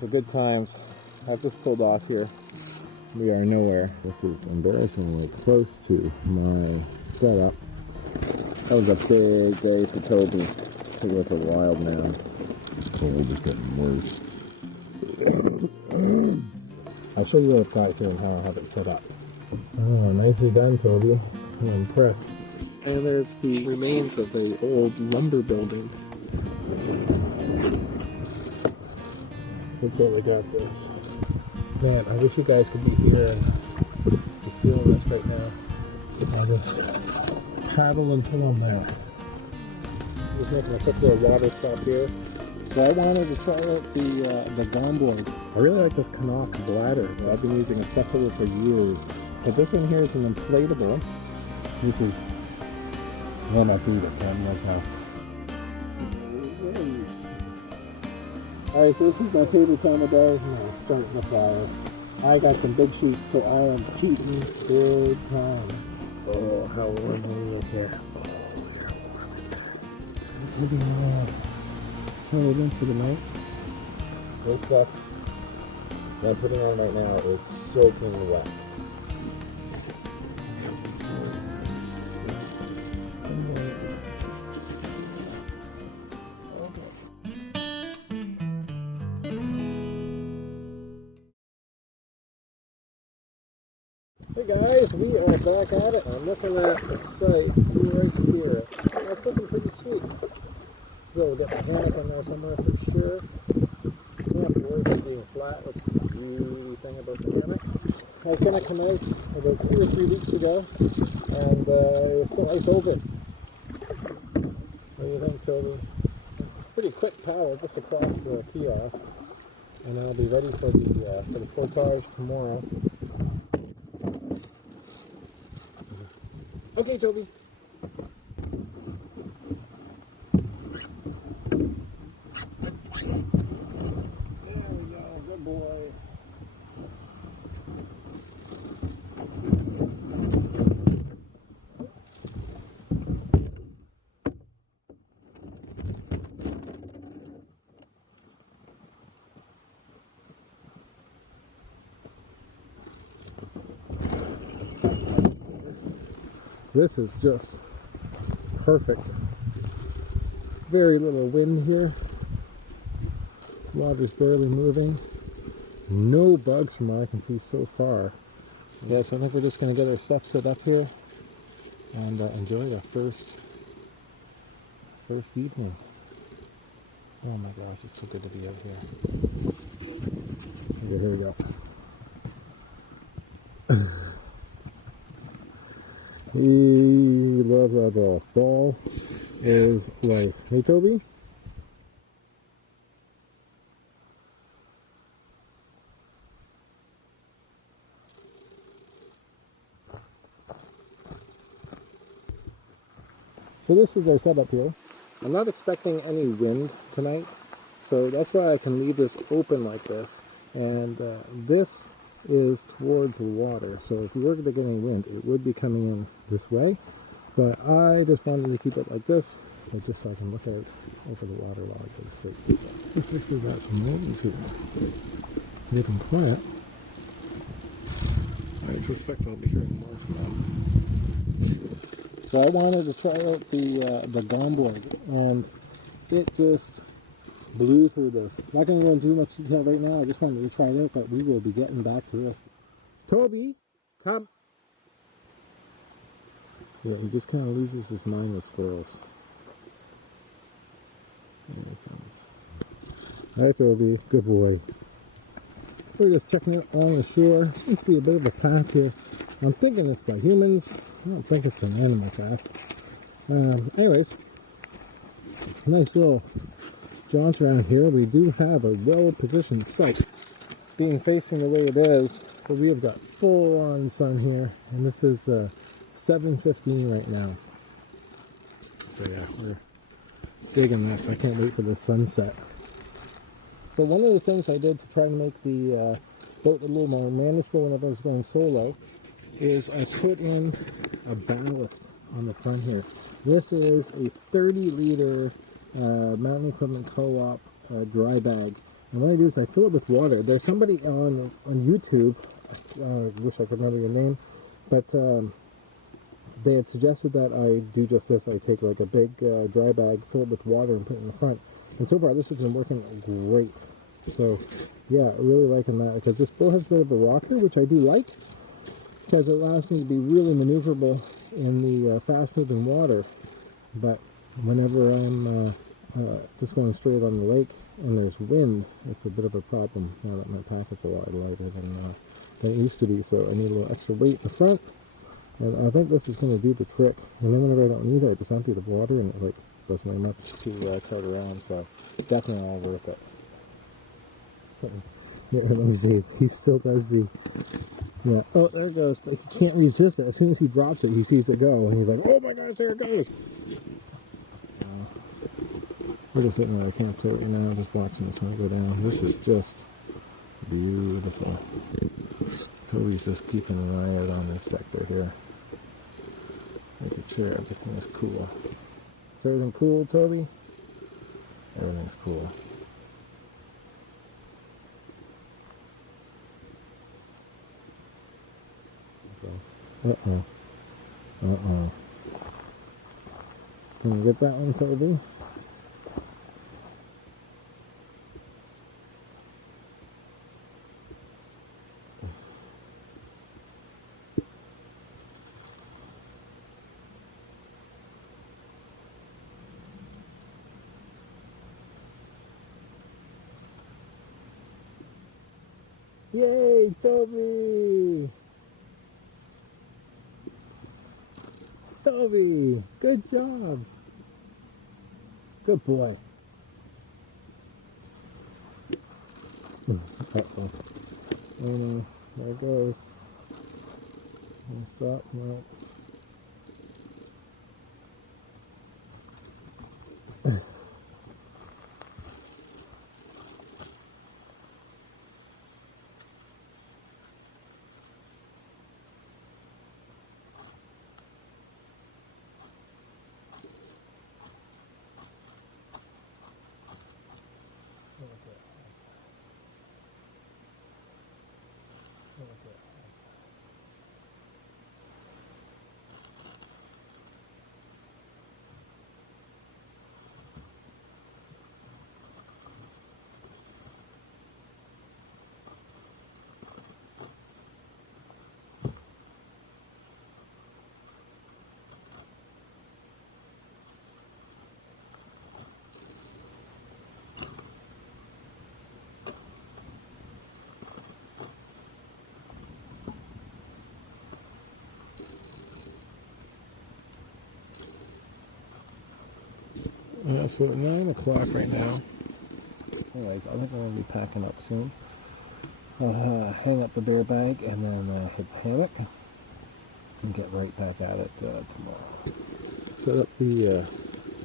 for good times. I've just pulled off here. We are nowhere. This is embarrassingly close to my setup. That was a big day for Toby. He was a wild man. This cold is getting worse. I'll show you what I've got here and how I have it set up. Oh, nicely done, Toby. I'm impressed. And there's the remains of the old lumber building. Looks like we got this. Man, I wish you guys could be here and be feeling this right now. I'll just paddle until I'm there. Just making a quick little water stop here. So I wanted to try out the Gomboy. I really like this Canoe bladder. I've been using a settler for years. But this one here is an inflatable, which is one of my favorites right now. Alright, so this is my favorite time of day. I'm starting the flower. I got some big shoots, so I am cheating big time. Oh, how warm are you up here? Oh, how warm is that? Look at that. Settled in for the night. This stuff that I'm putting on right now is soaking wet. Hey guys, we are back at it. I'm looking at the site right here. That's looking pretty sweet. So we'll get the hammock in there somewhere for sure. You don't have to worry about being flat. That's the beauty thing about the hammock. I was going to come out about 2 or 3 weeks ago, and it was still ice over. What do you think, Toby? It's pretty quick power just across the kiosk, and I'll be ready for the portage tomorrow. Okay, Toby. There we go, good boy. This is just perfect. Very little wind here. Water's barely moving. No bugs from what I can see so far. Yeah, so I think we're just going to get our stuff set up here and enjoy our first evening. Oh my gosh, it's so good to be out here. Okay, here we go. We love our ball. Ball is life. Hey, Toby? So this is our setup here. I'm not expecting any wind tonight, so that's why I can leave this open like this. And this is towards the water, so if you were to get any wind, it would be coming in this way. But I just wanted to keep it like this, just so I can look out over the water while I go to sleep. Looks like we've got some rodents here. Getting quiet. I suspect I'll be hearing more from them. So I wanted to try out the Gomboy, and it just blew through this. Not going to go into too much detail right now. I just wanted to try it out, but we will be getting back to this. Toby, come. Yeah, he just kind of loses his mind with squirrels. Alright, Toby, good boy. We're just checking it along the shore. Seems to be a bit of a path here. I'm thinking it's by humans. I don't think it's an animal path. Anyways, nice little jaunt around here. We do have a well-positioned site. Being facing the way it is, so we have got full-on sun here, and this is 7:15 right now. So yeah, we're digging this. I can't wait for the sunset. So one of the things I did to try to make the boat a little more manageable whenever I was going solo is I put in a ballast on the front here. This is a 30-liter Mountain Equipment Co-op dry bag. And what I do is I fill it with water. There's somebody on YouTube, I wish I could remember your name, but they had suggested that I do just this. I take like a big dry bag, fill it with water, and put it in the front. And so far, this has been working great. So, yeah, really liking that, because this boat has a bit of a rocker, which I do like, because it allows me to be really maneuverable in the fast-moving water. But whenever I'm just going straight on the lake and there's wind, it's a bit of a problem now that my packet's a lot lighter than it used to be. So I need a little extra weight in the front, and I think this is going to do the trick. And then whenever I don't need it, I just empty the water, and it like doesn't really much to cart around. So definitely all worth it. Yeah, let's see. He still does the. Yeah. Oh, there it goes. But he can't resist it. As soon as he drops it, he sees it go, and he's like, "Oh my gosh, there it goes!" We're just sitting at our campsite right now, just watching the sun go down. This is just beautiful. Toby's just keeping an eye out on this sector here, making sure everything is cool. Is everything cool, Toby? Everything's cool. Uh-oh. Uh-oh. Can you get that one, Toby? Yay, Toby! Toby! Good job! Good boy. Uh-oh. Oh no, there it goes. Stop, no. So at 9 o'clock right now. Anyways, I think I'm going to be packing up soon. Hang up the bear bag and then hit the hammock and get right back at it tomorrow. Set up the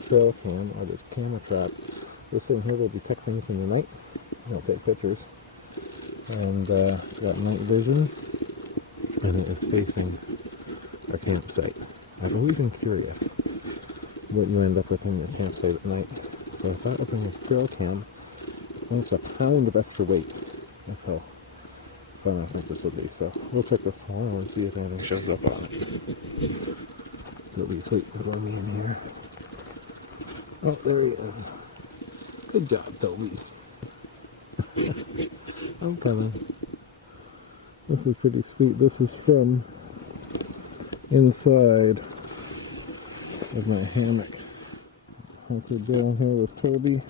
trail cam, or this camera trap. This thing here will detect things in the night. I'll take pictures. And it's got night vision, and it is facing our campsite. I've always been curious what you end up with in your campsite at night. So I thought opening this trail cam, and it's a pound of extra weight. That's how fun I think this will be. So we'll check this tomorrow and see if anything shows up on it. Nobody's waiting for me in here. Oh, there he is. Good job, Toby. I'm coming. This is pretty sweet. This is from inside of my hammock. Hunkered down here with Toby.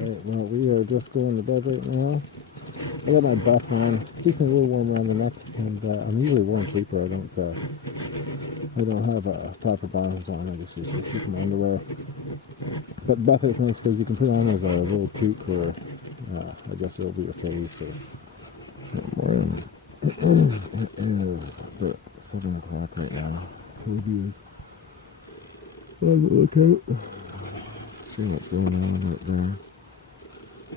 Alright, well, we are just going to bed right now. I got my buff on. Keeps me a little warm around the neck, and I'm usually a warm sleeper. I don't have proper bottoms on. I just usually keep my underwear. But buff is nice because you can put on as a little toque, or I guess it'll be a full Easter. It is about 7 o'clock right now. Toby is look out. See what's going on out there.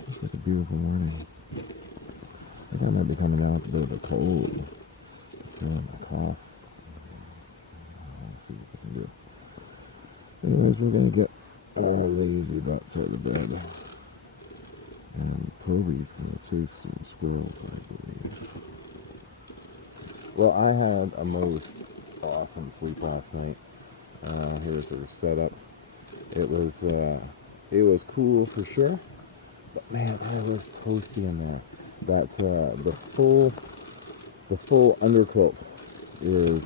It's like a beautiful morning. I think I might be coming down with a bit of a cold. Feeling my cough. Let's see what we can do. Anyways, we're gonna get our lazy butts out of bed. And Toby's going to chase some squirrels, I believe. Well, I had a most awesome sleep last night. Here's our setup. It was cool for sure, but man, I was toasty in there. That the full underquilt is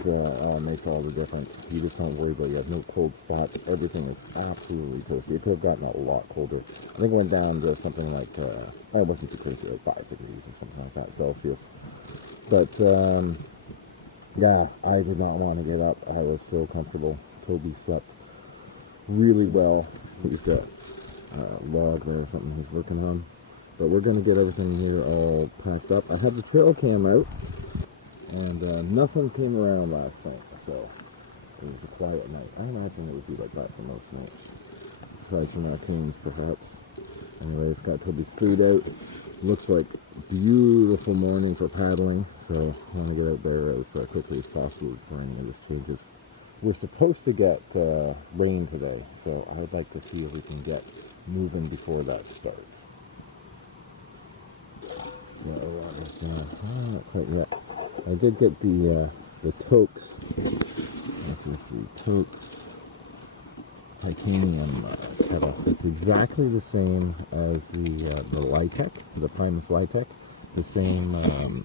makes all the difference. You just don't worry about it. You have no cold spots. Everything is absolutely toasty. It could have gotten a lot colder. I think it went down to something like it wasn't too crazy, like 5 degrees or something like that Celsius. But yeah, I did not want to get up. I was so comfortable. Toby slept really well. He's got a log there or something he's working on. But we're going to get everything here all packed up. I had the trail cam out, and nothing came around last night, so it was a quiet night. I imagine it would be like that for most nights. Besides some arcanes, perhaps. Anyways, got Toby's food out. Looks like beautiful morning for paddling, so I want to get out there as quickly as possible before any of this changes. We're supposed to get rain today, so I would like to see if we can get moving before that starts. Not quite yet. I did get the Tokes. This is the Tokes titanium kettle. It's exactly the same as the Litec, the Primus Litec, the same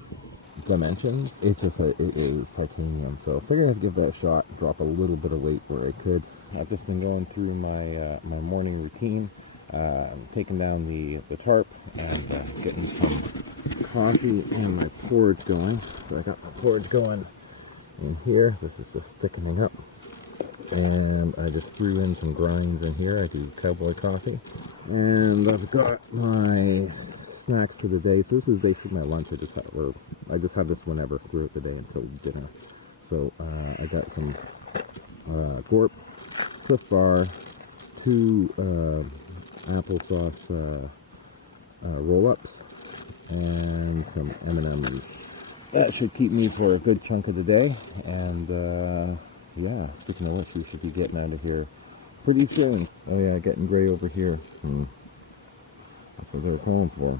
dimensions. It's just it is titanium, so I figured I'd give that a shot, drop a little bit of weight where I could. I've just been going through my my morning routine, taking down the tarp and getting some coffee and my porridge going. So I got my porridge going in here. This is just thickening up. And I just threw in some grinds in here. I do cowboy coffee. And I've got my snacks for the day. So this is basically my lunch. I just have this whenever throughout the day until dinner. So I got some Gorp, Cliff Bar, 2 applesauce roll-ups, and some M&Ms. That should keep me for a good chunk of the day. And yeah, speaking of which, we should be getting out of here pretty soon. Oh yeah, getting gray over here. That's what they're calling for.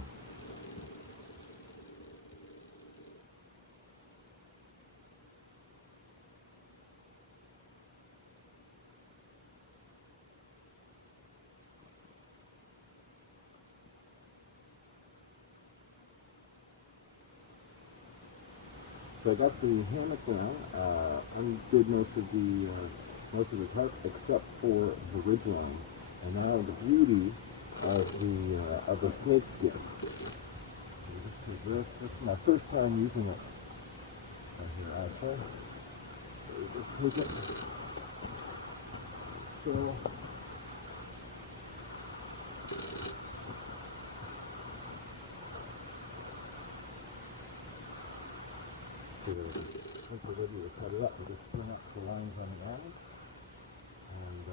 So I got the hammock down, undid most of the tarp except for the ridgeline, and now the beauty of the snake skin. So this is my first time using it. Right here, actually. So we just take it. So once we're ready to set it up, we just bring up the lines on the end, and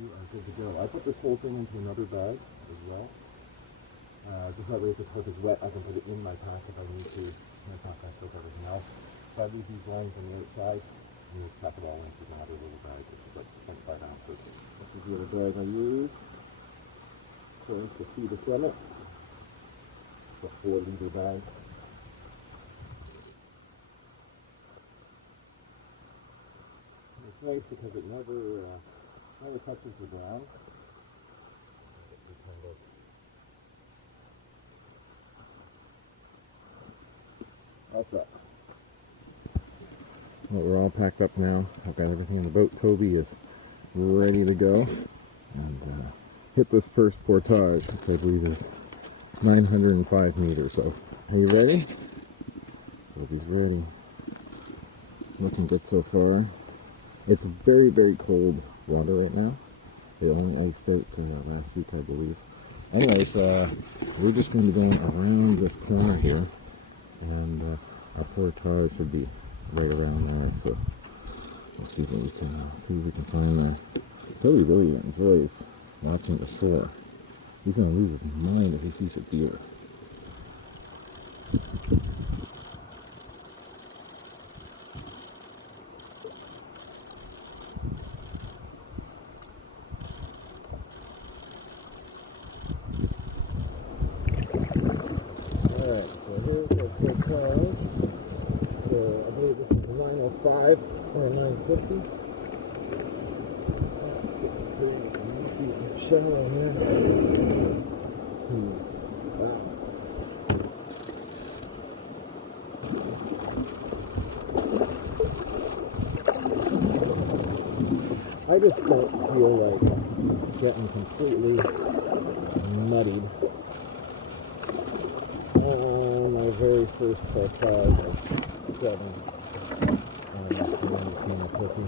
you are good to go. I put this whole thing into another bag as well. Just that way if the tarp is wet, I can put it in my pack if I need to. And it's not going to soak everything else. So I leave these lines on the outside, and just pack it all into another little bag, which is like 25 ounces. This is the other bag I use. To see the summit. It's a 4-liter bag. It's nice because it never touches the ground. That's up. Well, we're all packed up now. I've got everything in the boat. Toby is ready to go. And hit this first portage, which I believe is 905 meters. So, are you ready? Toby's ready. Looking good so far. It's very, very cold water right now. They only iced out last week, I believe. Anyways, we're just going to be going around this corner here, and our portage should be right around there. So let's see what we can find there. Toby really enjoys watching the shore. He's going to lose his mind if he sees a deer. Alright, so here's the portage. So I believe this is 905 or 950. Pretty shallow here. Wow. I just don't feel like getting completely muddied on my very first portage of 7. I'm kind of pussy.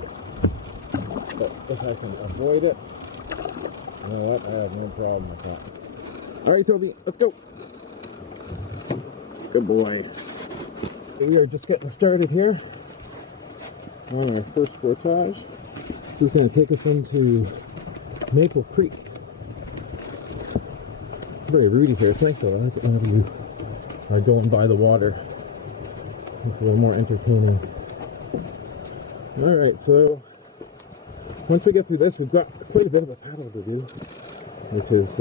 But if I can avoid it, you know what? I have no problem with that. Alright, Toby, let's go. Good boy. We are just getting started here on our first portage. This is going to take us into Maple Creek. It's very rooty here. It's nice though. I like it when you are going by the water. It's a little more entertaining. Alright, so once we get through this, we've got quite a bit of a paddle to do, which is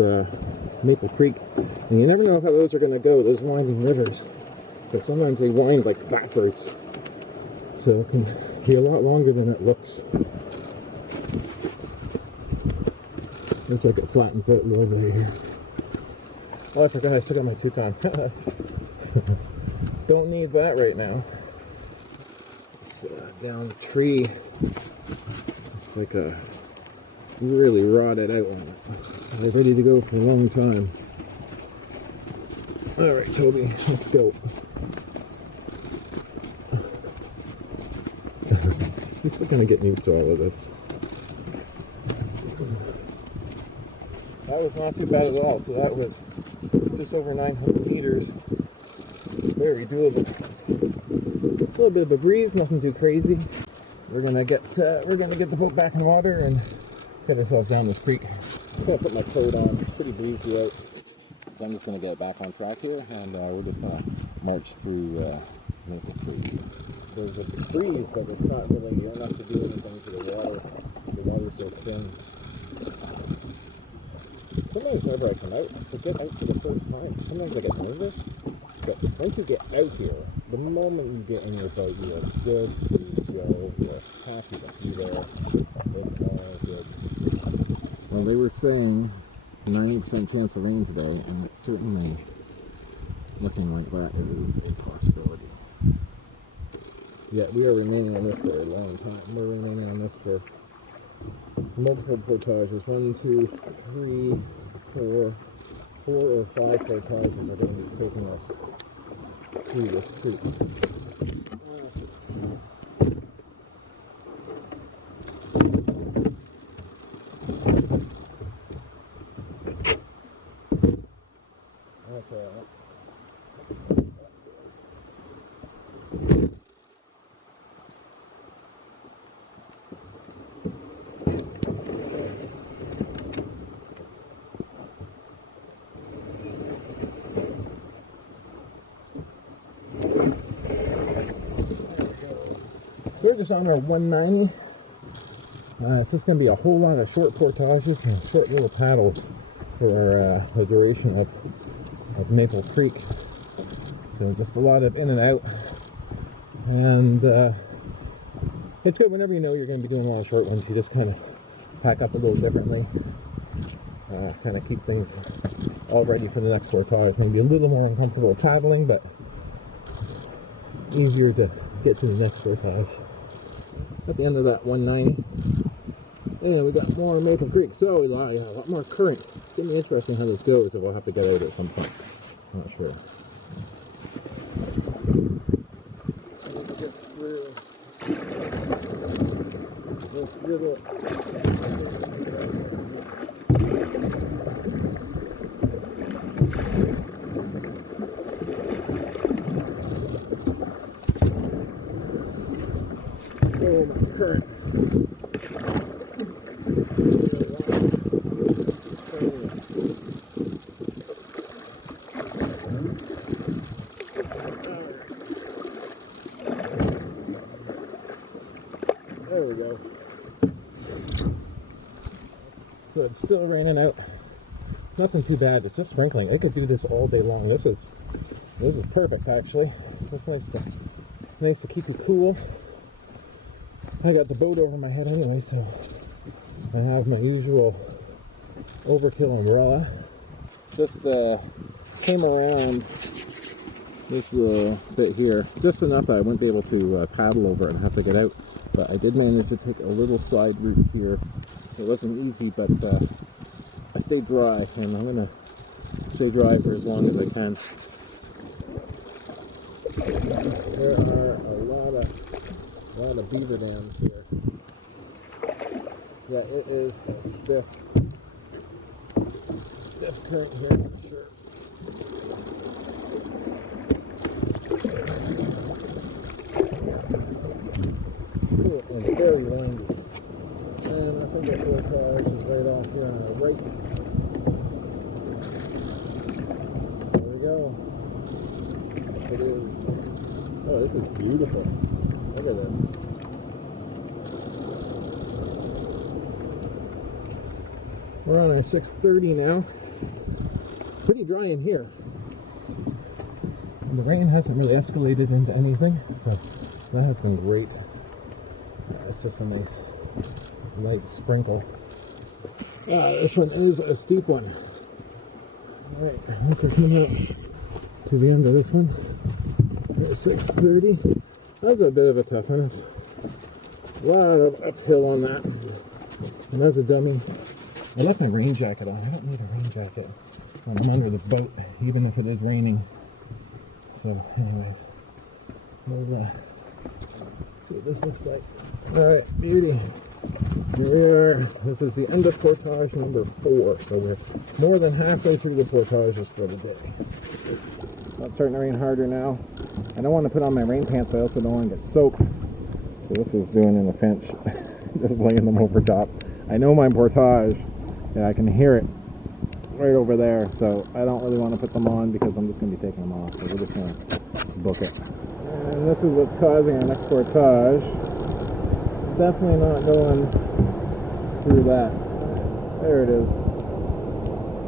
Maple Creek. And you never know how those are going to go, those winding rivers. But sometimes they wind like backwards. So it can be a lot longer than it looks. Looks like it flattens out a little bit here. Oh, I forgot I still got my toucan. Don't need that right now. It's down the tree. It's like a really rotted out one. It's ready to go for a long time. Alright, Toby, let's go. He's still gonna get used to all of this. That was not too bad at all. So that was just over 900 meters. Very doable. A little bit of a breeze, nothing too crazy. We're gonna get the boat back in water and get ourselves down this creek. I'm gonna put my coat on. It's pretty breezy out. So I'm just gonna get back on track here, and we're just gonna march through Maple Creek. There's a breeze, but it's not really. You don't have to do anything to the water. The water's so thin. Sometimes whenever I come out, I get out for the first time. Sometimes I get nervous, but once you get out here, the moment you get in your boat, you are good to go. You're happy to be there. It's all good. Well, they were saying 90% chance of rain today, and it's certainly looking like that is a possibility. Yeah, we are remaining on this for a long time. We're remaining on this for multiple portages. 1, 2, 3, 4 or 5 portages are going to be taking us through this creek. Okay. So we're just on our 190. It's just going to be a whole lot of short portages and short little paddles for the duration of Maple Creek. So just a lot of in and out. And it's good whenever you know you're going to be doing a lot of short ones. You just kind of pack up a little differently. Kind of keep things all ready for the next portage. Maybe a little more uncomfortable paddling, but easier to get to the next portage. At the end of that 190, and we got more Maple Creek, so a lot more current. It's going to be interesting how this goes, if we'll have to get out at some point. I'm not sure. Get through this little. So much current. There we go. So it's still raining out Nothing too bad. It's just sprinkling. I could do this all day long. This is perfect actually. It's nice to keep you cool. I got the boat over my head anyway, so I have my usual overkill umbrella. Just came around this bit here, just enough that I wouldn't be able to paddle over it and have to get out. But I did manage to take a little side route here. It wasn't easy, but I stayed dry, and I'm going to stay dry for as long as I can. There are a lot of beaver dams here. Yeah, it is a stiff current here for sure. And very windy. And I think that portage is right off here on our right. There we go. It is. Oh, this is beautiful. Look at this. We're on our 6:30 now. Pretty dry in here. And the rain hasn't really escalated into anything, so that has been great. It's just a nice light sprinkle. This one is a steep one. Alright, I think we're coming up to the end of this one. Here's 6:30. That's a bit of a tough one. A lot of uphill on that. And that's a dummy. I left my rain jacket on. I don't need a rain jacket when I'm under the boat, even if it is raining. So, anyways, we'll see what this looks like. Alright, beauty. Here we are. This is the end of portage number 4. So we're more than halfway through the portages for the day. It's starting to rain harder now. I don't want to put on my rain pants, but I also don't want to get soaked. So this is doing an offense. Just laying them over top. I know my portage. Yeah, I can hear it right over there, so I don't really want to put them on because I'm just going to be taking them off. So we're just going to book it. And this is what's causing our next portage. Definitely not going through that. There it is.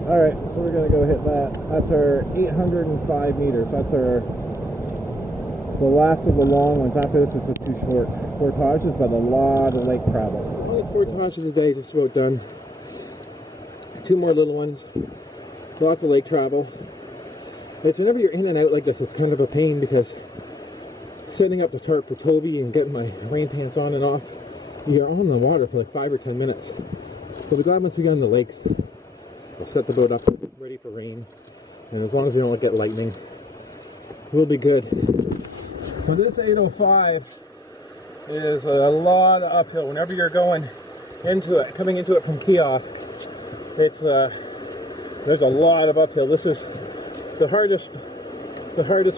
Alright, so we're going to go hit that. That's our 805 meters. That's the last of the long ones. After this, it's a 2 short portages, but a lot of lake travel. This portage of the day is just about done. 2 more little ones. Lots of lake travel. It's whenever you're in and out like this, it's kind of a pain because setting up the tarp for Toby and getting my rain pants on and off, you're on the water for like 5 or 10 minutes. So we're glad once we get on the lakes, we'll set the boat up ready for rain. And as long as we don't get lightning, we'll be good. So this 805 is a lot of uphill. Whenever you're going into it, coming into it from Kiosk, it's there's a lot of uphill. This is the hardest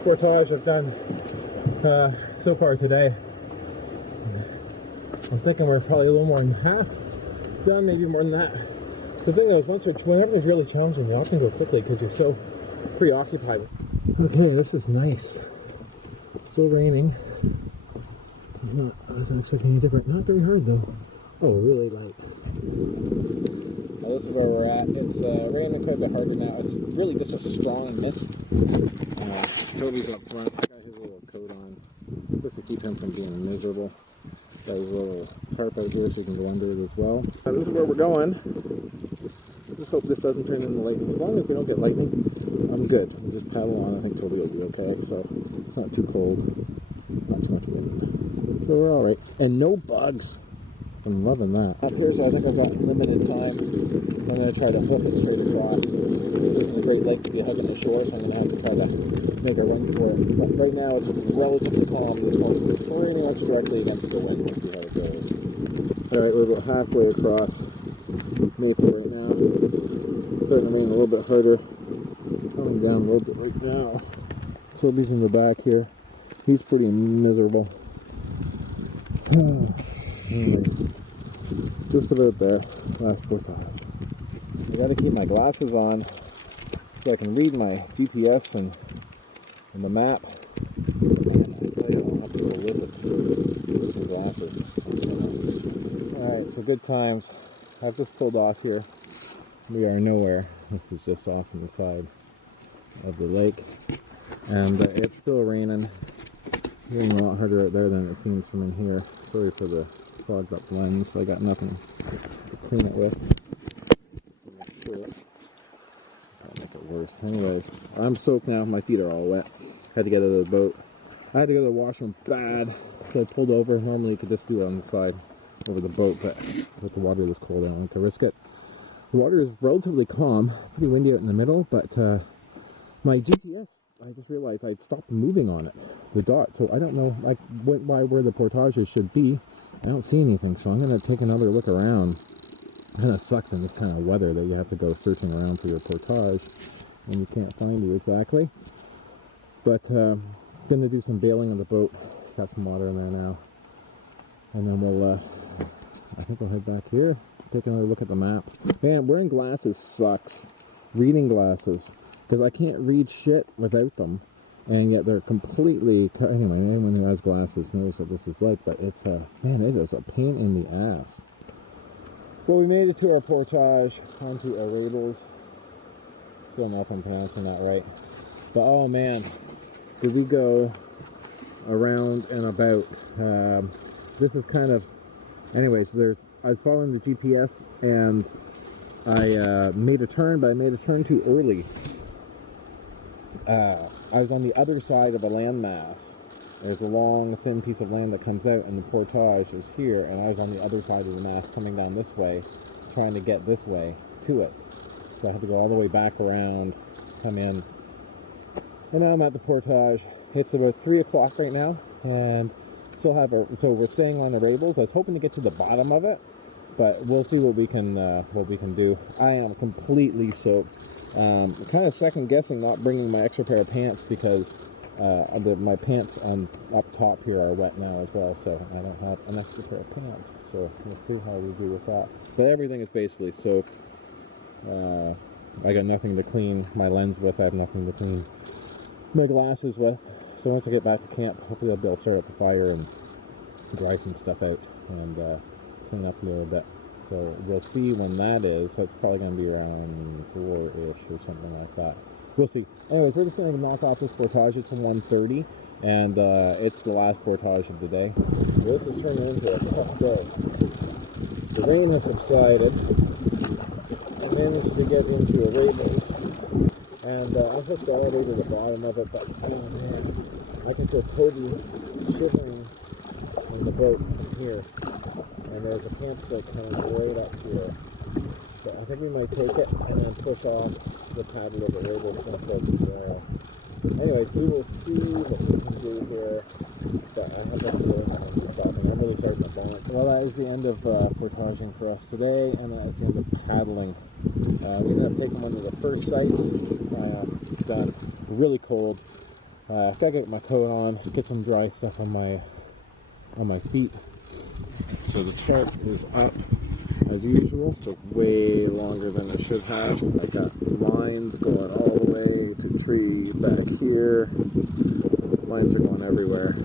portage I've done so far today. I'm thinking we're probably a little more than half done, maybe more than that. The thing is, whenever it's really challenging, you often go quickly because you're so preoccupied. Okay, this is nice. Still raining. I wasn't expecting any different. Not very hard though. Oh, really light. Now this is where we're at. It's raining quite a bit harder now. It's really just a strong mist. Toby's up front. I got his little coat on just to keep him from being miserable. Got his little tarp out here so he can go under it as well. This is where we're going. Just hope this doesn't turn into lightning. As long as we don't get lightning, I'm good. We'll just paddle on. I think Toby will be okay. So it's not too cold, not too much wind. So we're alright. And no bugs. I'm loving that. Up here, so I think I've got limited time. I'm going to try to hook it straight across. This isn't a great lake to be hugging the shore, so I'm going to have to try to make a run for it. But right now, it's relatively calm this morning. It's raining much directly against the wind. We'll see how it goes. Alright, we're about halfway across Maple right now. Starting to rain a little bit harder. Coming down a little bit right now. Toby's in the back here. He's pretty miserable. Just about there. Last portage. I gotta keep my glasses on so I can read my GPS and the map. I don't have to go live with some glasses. Alright, so good times. I've just pulled off here. We are nowhere. This is just off on the side of the lake, and it's still raining. It's raining a lot harder out there than it seems from in here. Sorry for the clogged up lens. I got nothing to clean it with. That'll make it worse. Anyways, I'm soaked now. My feet are all wet. Had to get out of the boat. I had to go to the washroom bad, so I pulled over. Normally you could just do it on the side over the boat, but with the water this cold, I don't want to risk it. The water is relatively calm, pretty windy out in the middle, but my GPS, I just realized I'd stopped moving on it. The dot, so I don't know, I went by where the portages should be. I don't see anything, so I'm going to take another look around. It kind of sucks in this kind of weather that you have to go searching around for your portage and you can't find it exactly. But going to do some bailing on the boat. Got some water in there now. And then we'll, I think I'll head back here, take another look at the map. Man, wearing glasses sucks. Reading glasses. Because I can't read shit without them. And yet they're completely, anyway, anyone who has glasses knows what this is like. But it's man, it is a pain in the ass. Well, we made it to our portage, onto our raiders. Still don't know if I'm pronouncing that right. But oh man, did we go around and about. This is kind of, anyways, I was following the GPS and I made a turn, but I made a turn too early. I was on the other side of a landmass. There's a long, thin piece of land that comes out, and the portage is here, and I was on the other side of the mast coming down this way, trying to get this way to it. So I had to go all the way back around, come in, and now I'm at the portage. It's about 3 o'clock right now, and still have so we're staying on the Rabels. I was hoping to get to the bottom of it, but we'll see what we can do. I am completely soaked. Kind of second guessing not bringing my extra pair of pants because my pants up top here are wet now as well, so I don't have an extra pair of pants. So we'll see how we do with that. But everything is basically soaked. I got nothing to clean my lens with. I have nothing to clean my glasses with. So once I get back to camp, hopefully I'll be able to start up a fire and dry some stuff out and clean up a little bit. So we'll see when that is. That's probably going to be around 4-ish or something like that. We'll see. Anyways, we're just going to knock off this portage. It's 1:30, and it's the last portage of the day. This is turning into a tough day. The rain has subsided. I managed to get into a Ravens, and I hooked all the way to the bottom of it, but oh man, I can feel Toby shivering in the boat from here. And there's a campsite coming right up here. So I think we might take it and then push off the paddle of the river tomorrow. Anyways, we will see what we can do here. But I have that feeling that I'm going to be stopping. I'm really starting to bond. Well, that is the end of portaging for us today, and that is the end of paddling. We ended up taking one of the first sites. Done. Really cold. Gotta get my coat on, get some dry stuff on my feet. So the chart is up as usual, so way longer than it should have. I got lines going all the way to tree back here. Lines are going everywhere.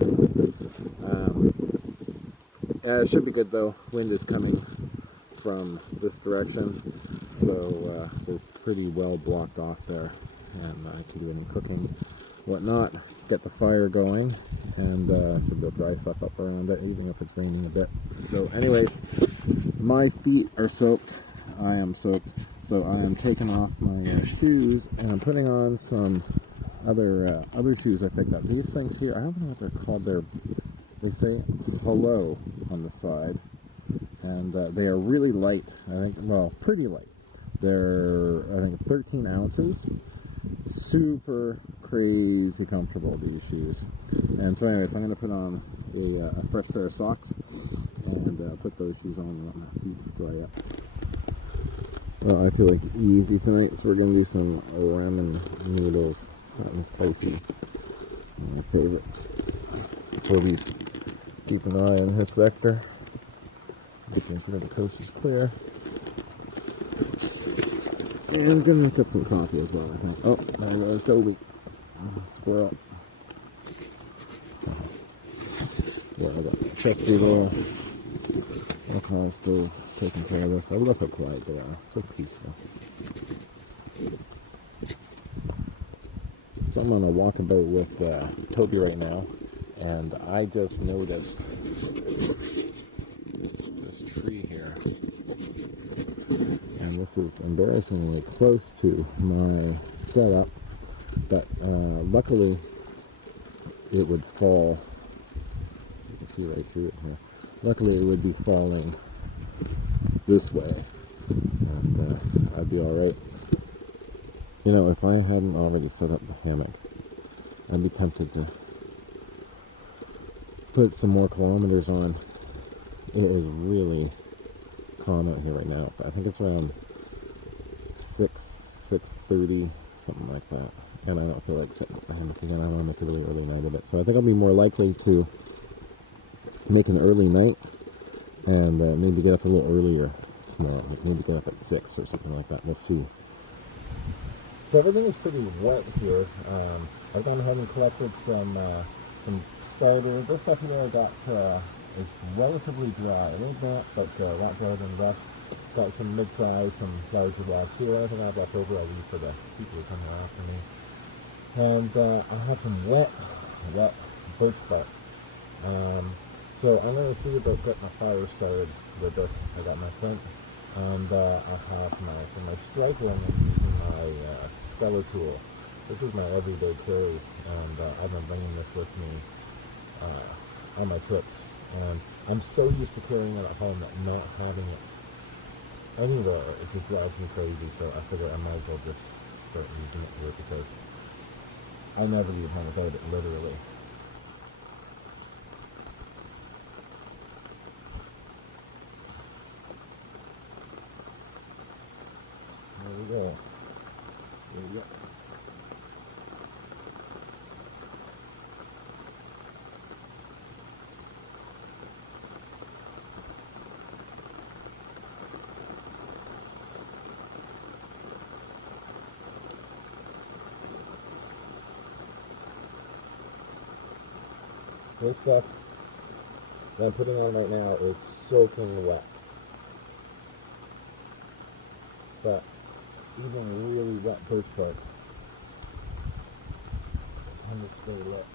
Yeah, it should be good though. Wind is coming from this direction, so it's pretty well blocked off there, and I can do any cooking, whatnot. Get the fire going, and should be able to dry stuff up around it, even if it's raining a bit. So anyways, my feet are soaked. I am soaked. So I am taking off my shoes, and I'm putting on some other shoes I picked up. These things here, I don't know what they're called. They say hello on the side, and they are really light. I think, well, pretty light. They're, I think, 13 ounces. Super crazy comfortable, these shoes. And so anyways, I'm going to put on a fresh pair of socks and put those shoes on and let my feet dry up. Well, I feel like easy tonight, so we're going to do some ramen noodles. Hot and spicy. My favorites. Toby's keep an eye on his sector. Making sure the coast is clear. And I'm gonna make up some coffee as well, I think. Oh, there goes Toby. Squirrel. Yeah, I got some chesty there. Look how I'm still taking care of this. I love how quiet they are. So peaceful. I'm on a walkabout with Toby right now, and I just noticed this tree here, and this is embarrassingly close to my setup, but luckily it would fall. You can see right through it here. Luckily it would be falling this way, and I'd be alright. You know, if I hadn't already set up the hammock, I'd be tempted to put some more kilometers on. It is really calm out here right now. I think it's around 6:30, something like that. And I don't feel like setting up the hammock again. I don't want to make a really early night of it. So I think I'll be more likely to make an early night and maybe get up a little earlier tomorrow. Maybe get up at 6 or something like that. We'll see. So everything is pretty wet here. I've gone ahead and collected some starter. This stuff here I got is relatively dry. A little damp, but a lot drier than rust. Got some mid-size, some larger blocks here. Anything I've left over I'll leave for the people who come after me. And I have some wet birch bark. So I'm going to see about getting a fire started with this. I got my flint, and I have for my striking, I'm using my speller tool. This is my everyday carry, and I've been bringing this with me on my trips. And I'm so used to carrying it at home that not having it anywhere, it just drives me crazy. So I figured I might as well just start using it here, because I never leave home without it, literally. There we go. There we go. This stuff that I'm putting on right now is soaking wet. But even really wet birch bark tends to stay wet.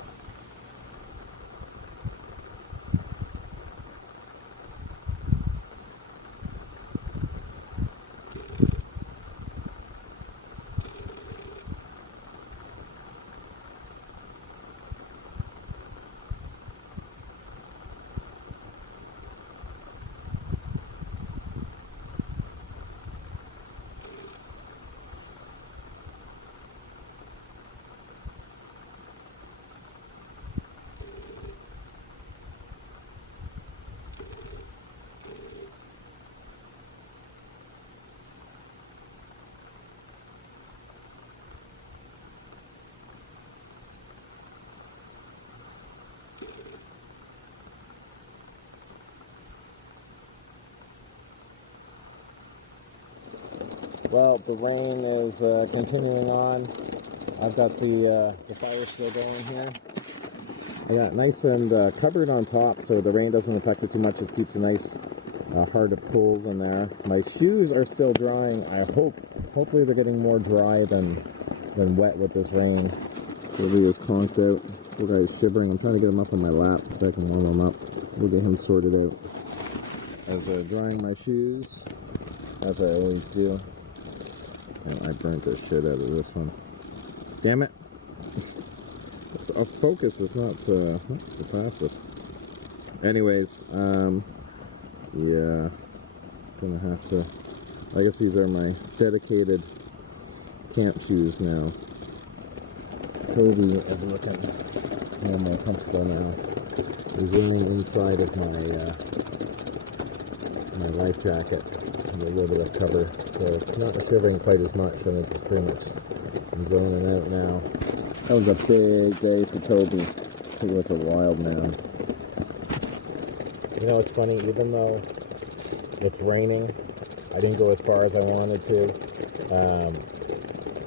Well, the rain is continuing on. I've got the fire still going here. I got it nice and covered on top, so the rain doesn't affect it too much. Just keeps a nice heart of coals in there. My shoes are still drying. Hopefully they're getting more dry than wet with this rain. Toby is conked out. The guy's shivering. I'm trying to get him up on my lap so I can warm him up. We'll get him sorted out. As drying my shoes, as I always do. And I burnt the shit out of this one. Damn it! Our focus is not the fastest. Anyways, yeah, gonna have to. I guess these are my dedicated camp shoes now. Toby is looking more comfortable now. He's laying inside of my my life jacket. A little bit of cover, so it's not shivering quite as much. I think it's pretty much zoning out now. That was a big day for Toby. He was a wild man. You know, it's funny, even though it's raining, I didn't go as far as I wanted to.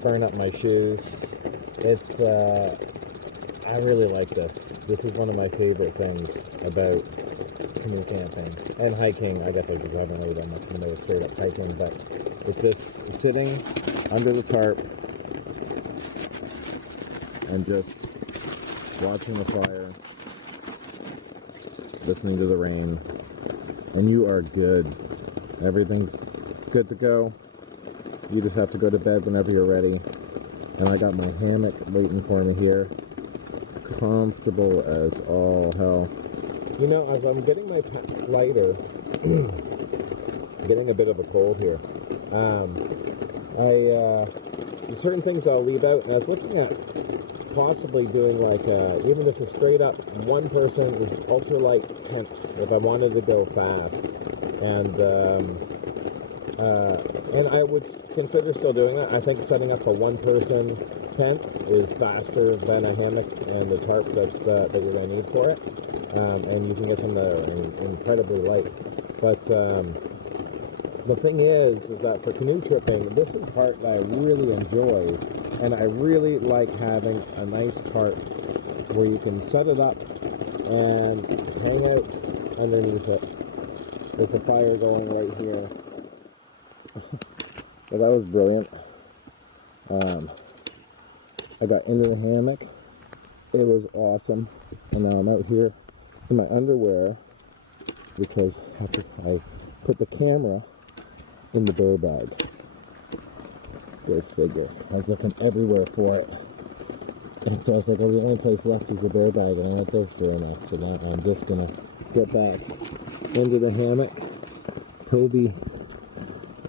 Burn up my shoes. It's, I really like this. This is one of my favorite things about canoe camping and hiking. I guess I just haven't really done much no straight up hiking, but it's just sitting under the tarp and just watching the fire, listening to the rain, and you are good. Everything's good to go. You just have to go to bed whenever you're ready. And I got my hammock waiting for me here. Comfortable as all hell. You know, as I'm getting my lighter, getting a bit of a cold here. There's certain things I'll leave out, and I was looking at possibly doing like even just a straight up one person ultralight tent if I wanted to go fast, and I would consider still doing that. I think setting up a one person tent is faster than a hammock and the tarp that you're going to need for it, and you can get some incredibly light. But the thing is that for canoe tripping, this is the part that I really enjoy, and I really like having a nice tarp where you can set it up and hang out underneath it with the fire going right here. But that was brilliant. I got into the hammock. It was awesome. And now I'm out here in my underwear because after I put the camera in the bear bag. Go figure. I was looking everywhere for it. And so I was like, well, the only place left is the bear bag, and I went there sure enough. So now I'm just going to get back into the hammock. Toby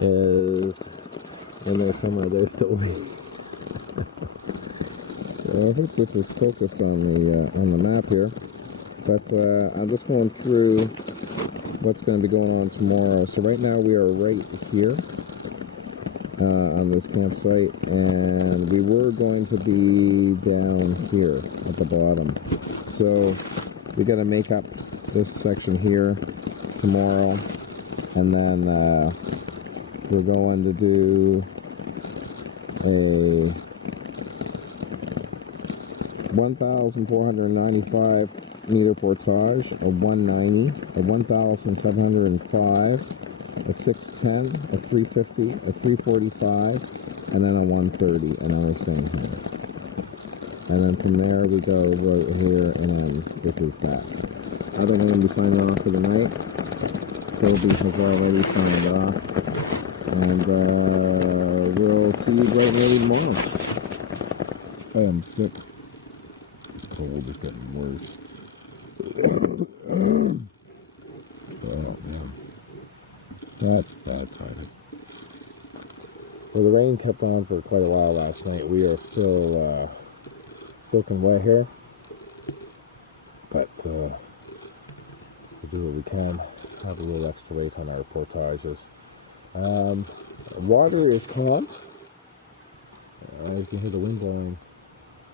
is in there somewhere. There's Toby. I think this is focused on the map here. But I'm just going through what's going to be going on tomorrow. So right now we are right here on this campsite, and we were going to be down here at the bottom. So we got to make up this section here tomorrow, and then we're going to do a 1,495 meter portage, a 190, a 1,705, a 610, a 350, a 345, and then a 130, and then we're staying here. And then from there we go right here, and then this is back. I think I'm going to be signing off for the night. Toby has already signed off, and we'll see you bright and early tomorrow. I am sick. It's cold, it's getting worse. Oh, man. That's bad timing. Well, the rain kept on for quite a while last night. We are still soaking wet here. But we'll do what we can. Have a little extra weight on our portages. Water is calm. You can hear the wind blowing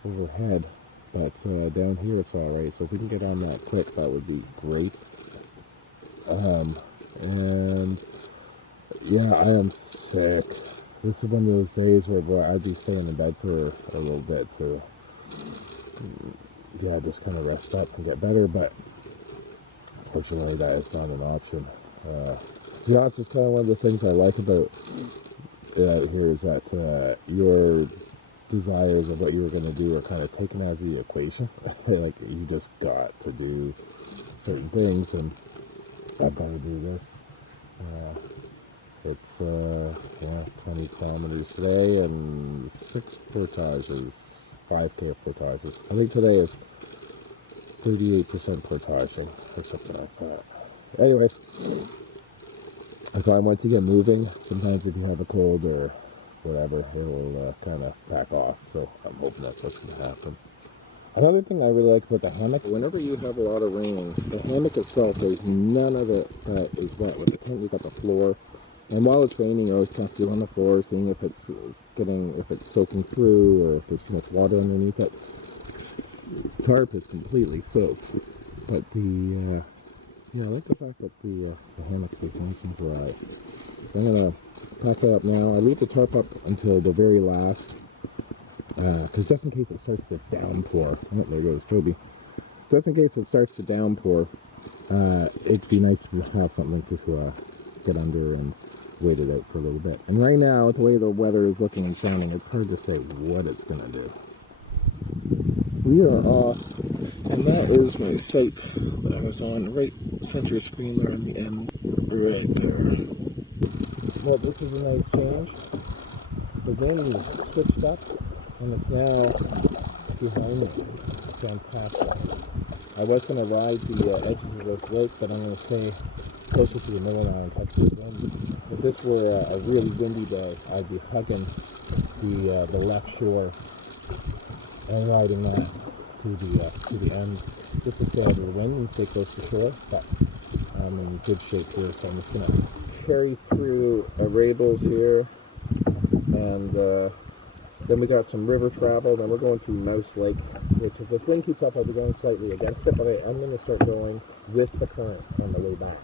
overhead. But down here it's alright, so if we can get on that quick, that would be great. And yeah, I am sick. This is one of those days where I'd be staying in bed for a little bit to, yeah, just kind of rest up and get better, but unfortunately that is not an option. Yeah, it's just kind of one of the things I like about here is that your desires of what you were going to do are kind of taken out of the equation. Like, you just got to do certain things, and I've got to do this. It's 20 kilometers today and 6 portages, 5K portages. I think today is 38% portaging or something like that. Anyways, I thought once you get moving, sometimes if you have a cold or whatever, it will kind of back off. So I'm hoping that's what's going to happen. Another thing I really like about the hammock, whenever you have a lot of rain, the hammock itself, there's none of it that is wet. With the tent, you've got the floor. And while it's raining, you always kind of feel on the floor, seeing if it's soaking through or if there's too much water underneath it. The tarp is completely soaked. But I like the fact that the hammock stays nice and dry. So I'm going to pack that up now. I leave the tarp up until the very last, because just in case it starts to downpour. Oh, there goes Toby. Just in case it starts to downpour, it'd be nice to have something to get under and wait it out for a little bit. And right now, with the way the weather is looking and sounding, it's hard to say what it's going to do. We are off, and that is my site that I was on, right center screen there on the end, right there. But this is a nice change. The wind is switched up, and it's now behind me. Fantastic. I was going to ride the edges of this lake, but I'm going to stay closer to the middle now and catch the wind. If this were a really windy day, I'd be hugging the left shore and riding that to the end, just to stay out of the wind and stay close to shore. But I'm in good shape here, so I'm just going to carry through Arables here, and then we got some river travel. Then we're going through Mouse Lake, which if this wind keeps up, I'll be going slightly against it, but I'm going to start going with the current on the way back.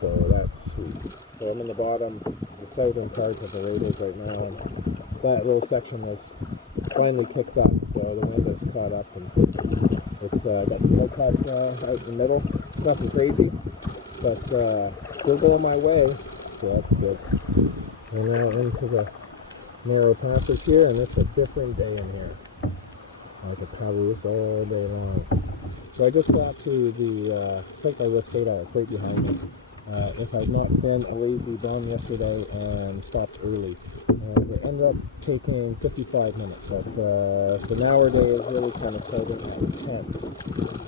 So that's sweet. So I'm in the bottom, the southern part of Arables right now, and that little section was finally kicked up, so the wind has caught up, and it's got some low cuts out in the middle. Nothing crazy, but still going my way, so that's good. We're now into the narrow passage here, and it's a different day in here. I could paddle this all day long. So I just got to the site I just stayed at. It's right behind me. If I'd not been a lazy bum yesterday and stopped early, it ended up taking 55 minutes. But so now our day is really kind of starting at 10.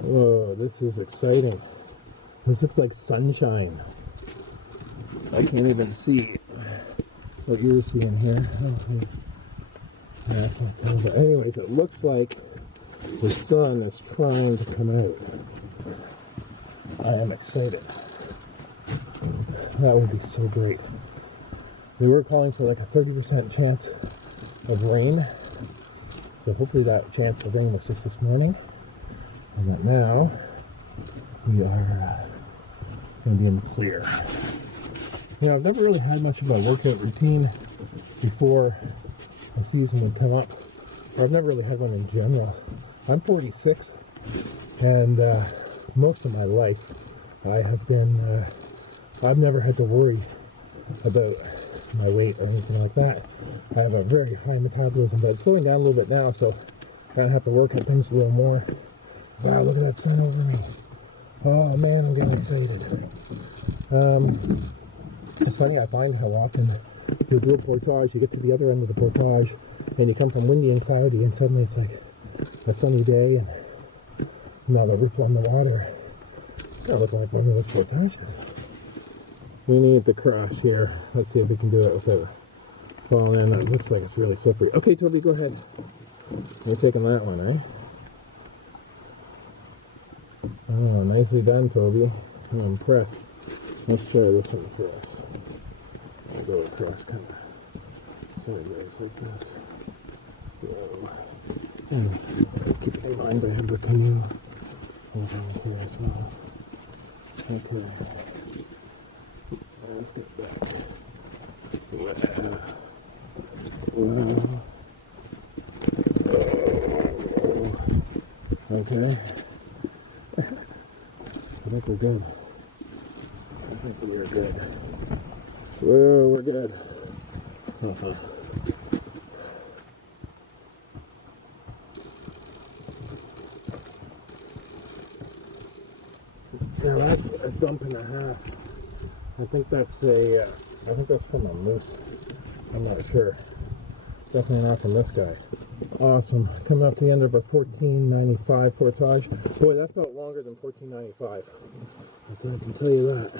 Whoa, this is exciting. This looks like sunshine. I can't even see what you're seeing here. But anyways, it looks like the sun is trying to come out. I am excited. That would be so great. We were calling for like a 30% chance of rain. So hopefully that chance of rain was just this morning. And that now we are going to be in the clear. You know, I've never really had much of a workout routine before the season would come up. Or I've never really had one in general. I'm 46, and most of my life I have been, I've never had to worry about my weight or anything like that. I have a very high metabolism, but it's slowing down a little bit now, so I'm going to have to work at things a little more. Wow, look at that sun over me. Oh man, I'm getting excited. It's funny, I find how often you do a portage, you get to the other end of the portage, and you come from windy and cloudy, and suddenly it's like a sunny day, and not a ripple on the water. It's going to look like one of those portages. We need to cross here. Let's see if we can do it without falling in. It looks like it's really slippery. Okay, Toby, go ahead. You're taking that one, eh? Oh, nicely done, Toby. I'm impressed. Let's try this one for us. I'll go across kind of sideways like this. Whoa. And keep in mind I have the canoe over here as well. Okay. I'll step back. Whoa. Okay. I think we're good. I think we are good. Whoa, we're good. Now that's a dump and a half. I think that's from a moose. I'm not sure. Definitely not from this guy. Awesome. Coming up to the end of a 1495 portage. Boy, that felt longer than 1495. I can tell you that.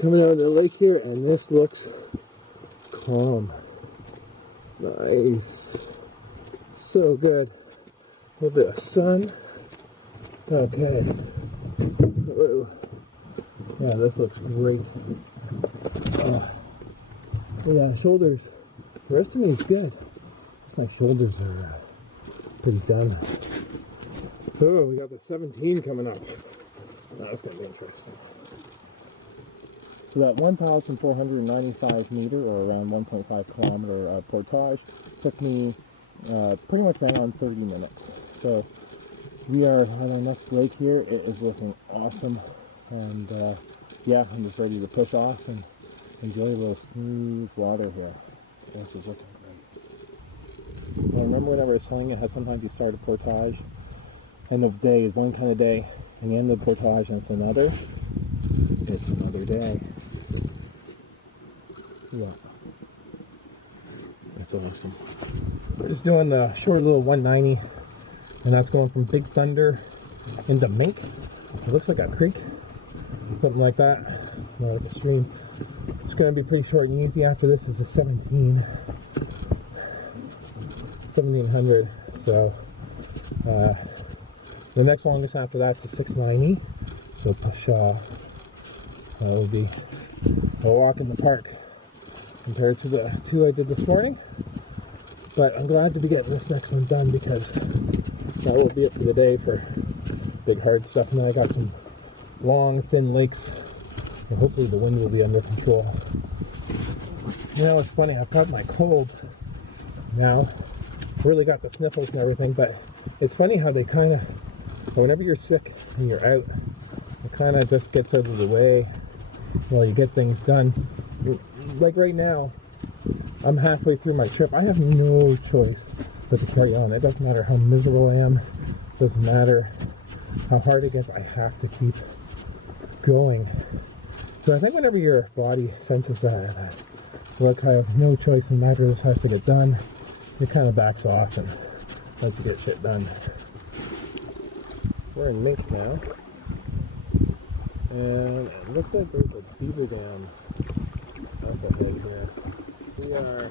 Coming out of the lake here, and this looks calm. Nice. So good. A little bit of sun. Okay. Whoa. Yeah, this looks great. Yeah, shoulders. The rest of me is good. My shoulders are pretty done. So we got the 17 coming up. Oh, that's going to be interesting. So that 1,495 meter, or around 1.5 kilometer portage, took me pretty much around 30 minutes. So we are on our next lake here. It is looking awesome, and yeah, I'm just ready to push off and enjoy a little smooth water here. This is looking great. I remember when I was telling you how sometimes you start a portage, end of day is one kind of day, and the end of the portage and it's another day. Yeah. That's awesome. We're just doing the short little 190, and that's going from Big Thunder into Mink. It looks like a creek, something like that, like a stream. It's going to be pretty short and easy. After this is a 1700. So the next longest after that is a 690. So push, that would be a walk in the park compared to the two I did this morning. But I'm glad to be getting this next one done, because that will be it for the day for big hard stuff. And then I got some long, thin lakes, and hopefully the wind will be under control. You know, it's funny, I've got my cold now. Really got the sniffles and everything, but it's funny how they kind of, whenever you're sick and you're out, it kind of just gets out of the way while you get things done. Like right now, I'm halfway through my trip. I have no choice but to carry on. It doesn't matter how miserable I am. It doesn't matter how hard it gets. I have to keep going. So I think whenever your body senses that, look, I have no choice in the matter, this has to get done, it kind of backs off and lets you get shit done. We're in Mink now, and it looks like there's a beaver dam up ahead here. We are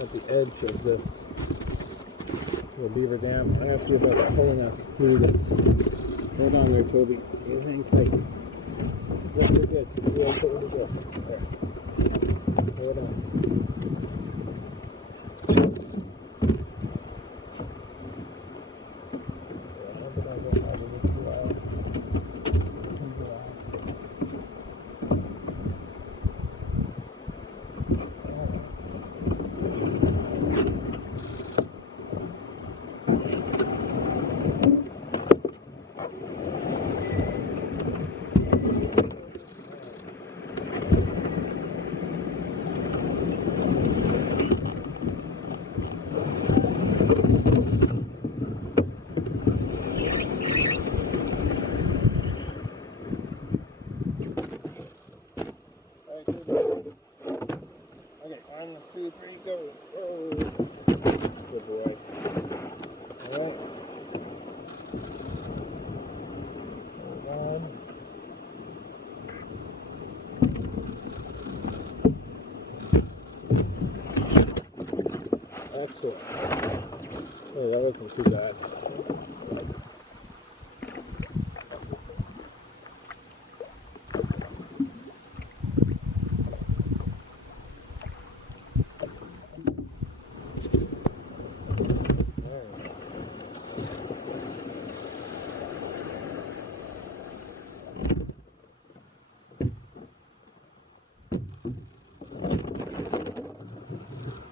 at the edge of this little beaver dam. I'm going to see if I can pull enough through this. Hold on there, Toby. You hang tight. Yes, we're good. We're okay, we're good. There. Hold on. Excellent. Hey, that wasn't too bad.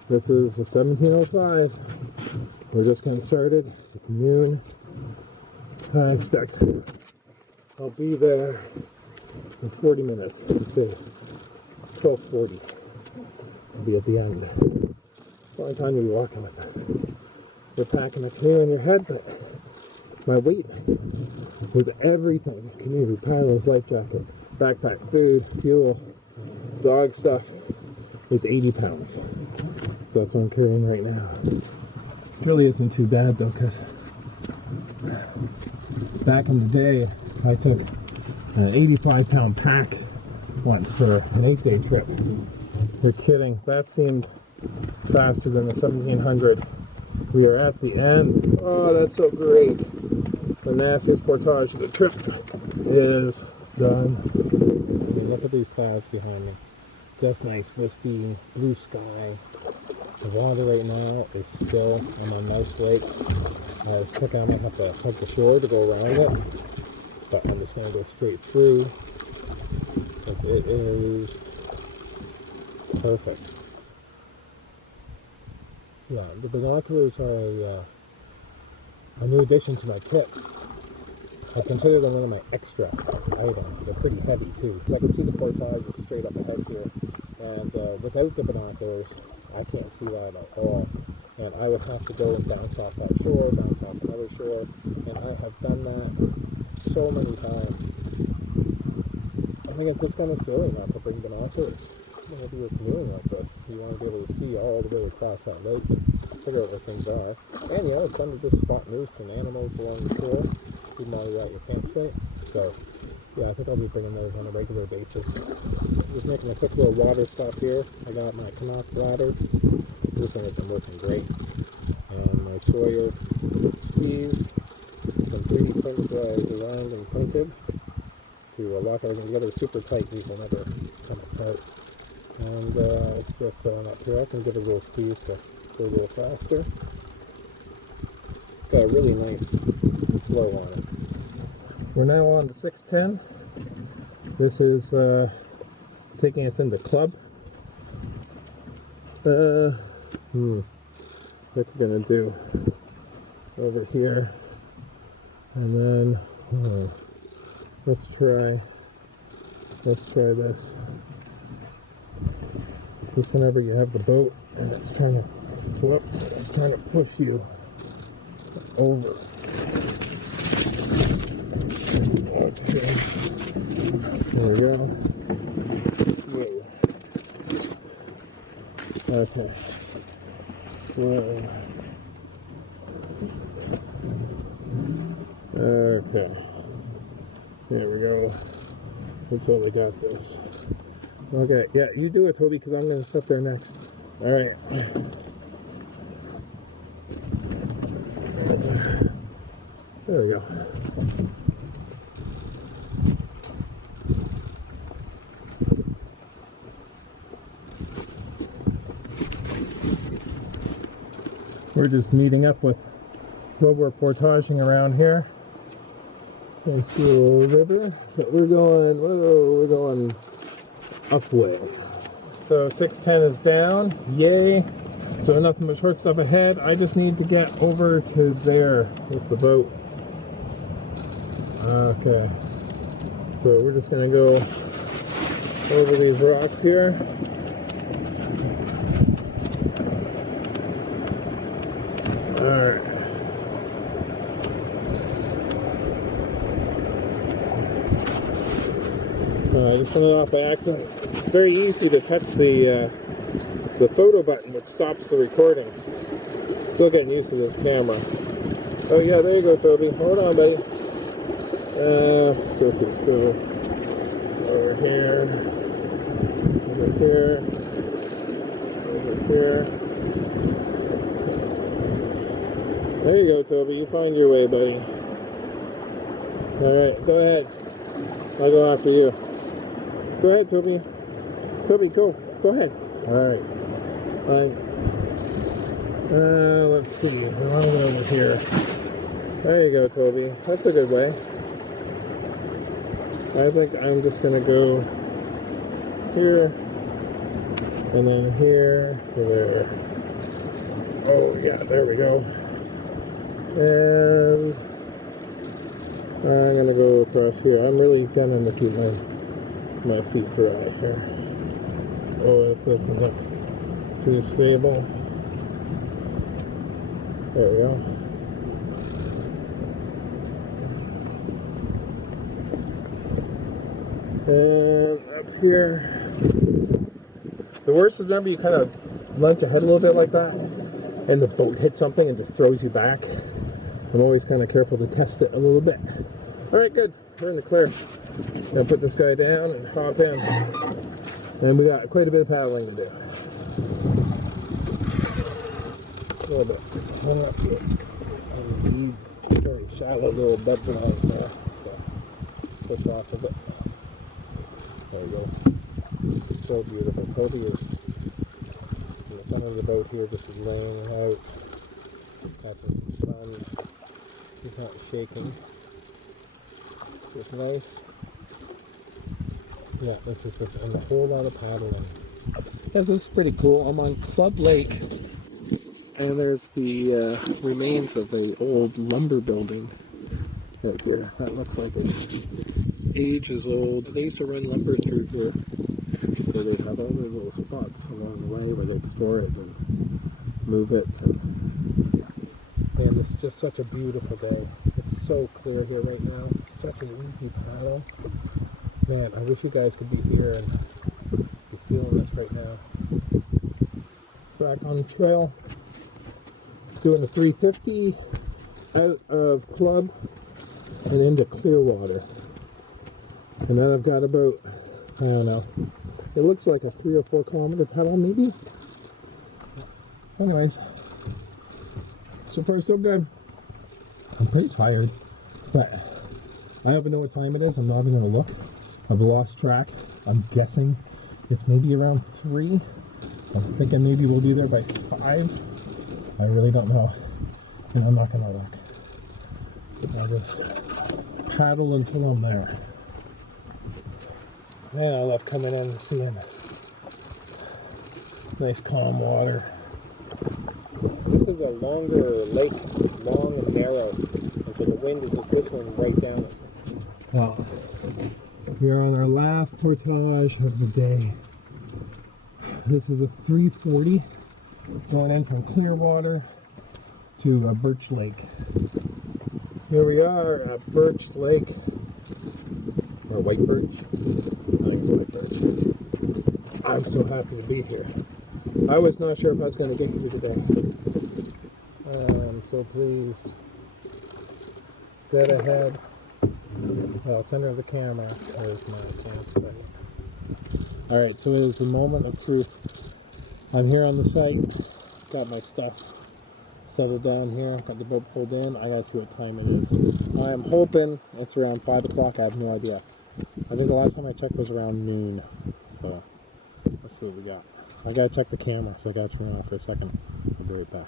This is a 1705. We're just getting started. It's noon. Time starts. I'll be there in 40 minutes. Let's say 12:40. I'll be at the end. It's a long time to be walking with that. You're packing a canoe on your head, but my weight with everything, canoe, paddles, life jacket, backpack, food, fuel, dog stuff, is 80 pounds. So that's what I'm carrying right now. It really isn't too bad though, because back in the day, I took an 85-pound pack once for an 8-day trip. You're kidding. That seemed faster than the 1700. We are at the end. Oh, that's so great. The nastiest portage of the trip is done. I mean, look at these clouds behind me. Just nice, wispy, blue sky. The water right now is still. I'm on Mouse Lake. I was thinking I might have to hug the shore to go around it, but I'm just going to go straight through because it is perfect. Yeah, the binoculars are a new addition to my kit. I consider them one of my extra items. They're pretty heavy too. I can see the portage is straight up ahead here, and without the binoculars, I can't see that at all. And I would have to go and bounce off that shore, bounce off another shore, and I have done that so many times. I think it's just kind of silly not to bring binoculars. If you're canoeing like this, you want to be able to see all the way across that lake and figure out where things are. And yeah, it's fun to just spot moose and animals along the shore, even while you're at your campsite. So, yeah, I think I'll be bringing those on a regular basis. Just making a quick little water stop here. I got my CNOC bladder. This thing has been working great. And my Sawyer skis. Some 3D prints that I designed and printed to lock everything together super tight. These will never come apart. And it's just filling up here. I can give it a little squeeze to go a little faster. Got a really nice flow on it. We're now on the 610. This is taking us into club. What we're gonna do over here, and then let's try this. Just whenever you have the boat and it's trying to push you over. Okay. There we go. Whoa. Okay. Whoa. Okay. There we go. We totally got this. Okay, yeah, you do it, Toby, because I'm going to sit there next. Alright. There we go. We're just meeting up with what we're portaging around here. Can't see a little river, but we're going upway. So 610 is down, yay. So nothing but short stuff ahead. I just need to get over to there with the boat. Okay. So we're just gonna go over these rocks here. Alright. I just went off by accident. It's very easy to touch the photo button, which stops the recording. Still getting used to this camera. Oh yeah, there you go, Toby. Hold on, buddy. Let's go over here, over here, over here. There you go, Toby. You find your way, buddy. Alright, go ahead. I'll go after you. Go ahead, Toby. Toby, go. Go ahead. Alright. Let's see. We're on over here. There you go, Toby. That's a good way. I think I'm just going to go here, and then here, to there. Oh, yeah, there we go. And I'm gonna go across here. I'm really trying to keep my feet dry here. Oh, this isn't too stable. There we go. And up here, the worst is whenever you kind of lunge your head a little bit like that, and the boat hits something and just throws you back. I'm always kind of careful to test it a little bit. All right, good. We're in the clear. Now put this guy down and hop in. And we got quite a bit of paddling to do. A little bit. One up here. And these very shallow little bed lines there. So push off of it. There we go. So beautiful. Toby is in the center of the boat here, just laying out. Catching some sun. He's not shaking. It's nice. Yeah, this is just and a whole lot of paddling. Yes, this is pretty cool. I'm on Club Lake, and there's the remains of the old lumber building right here. That looks like it's ages old. They used to run lumber through here, so they'd have all their little spots along the way where they'd store it and move it. And it's just such a beautiful day. It's so clear here right now. Such an easy paddle. Man, I wish you guys could be here and be feeling this right now. Back on the trail, doing the 350 out of Club and into Clearwater. And then I've got about, I don't know, it looks like a 3 or 4 kilometer paddle maybe. Anyways, so far so good. I'm pretty tired, but I don't even know what time it is. I'm not even going to look. I've lost track. I'm guessing it's maybe around 3. I'm thinking maybe we'll be there by 5. I really don't know. And I'm not going to look. I'll just paddle until I'm there. Man, I love coming in and seeing nice calm water. This is a longer lake, long and narrow, and so the wind is just whistling right down it. Wow. We are on our last portage of the day. This is a 340 going in from Clearwater to Birch Lake. Here we are at Birch Lake, or White Birch. I think it's White Birch. I'm so happy to be here. I was not sure if I was going to get here today. I'm so pleased. Dead ahead. Well, center of the camera. There's my campsite. Alright, so it is the moment of truth. I'm here on the site. Got my stuff settled down here. Got the boat pulled in. I gotta see what time it is. I am hoping it's around 5 o'clock. I have no idea. I think the last time I checked was around noon. So, let's see what we got. I gotta check the camera, so I gotta turn it off for a second. I'll be right back.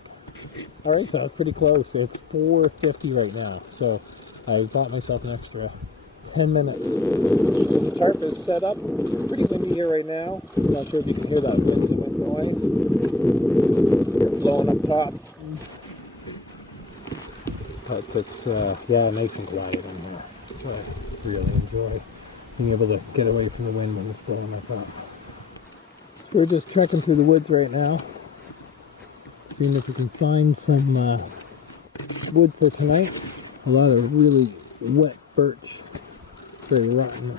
Alright, so it's pretty close. It's 4:50 right now. So, I got myself an extra 10 minutes. The tarp is set up. Pretty windy here right now. Not sure if you can hear that wind in the noise. It's blowing up top. But it's, yeah, nice and quiet in here. So I really enjoy being able to get away from the wind when it's blowing up top. So we're just trekking through the woods right now. Seeing if we can find some wood for tonight. A lot of really wet birch. Very rotten.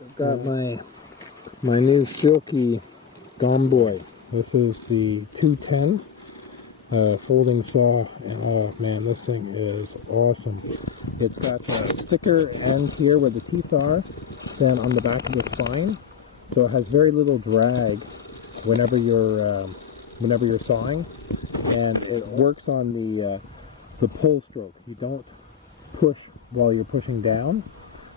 I've got my new Silky Gomboy. This is the 210 folding saw, and oh man, this thing is awesome. It's got a thicker end here where the teeth are than on the back of the spine, so it has very little drag whenever you're sawing, and it works on the pull stroke. You don't push while you're pushing down,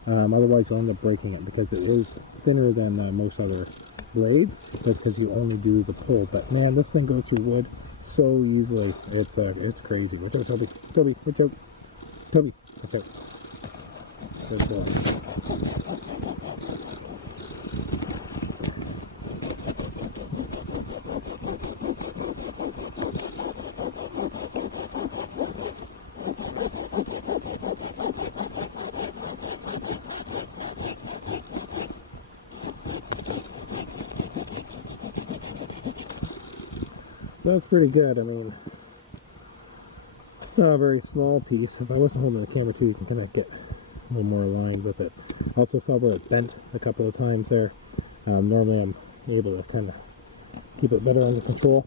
otherwise you'll end up breaking it because it is thinner than most other blades, because you only do the pull. But man, this thing goes through wood so easily. It's crazy. Watch out, Toby. Toby, watch out. Toby. Okay. Good boy. that's pretty good. I mean, it's not a very small piece. If I wasn't holding the camera too, you can kind of get a little more aligned with it. Also saw where it bent a couple of times there. Normally I'm able to kind of keep it better under control.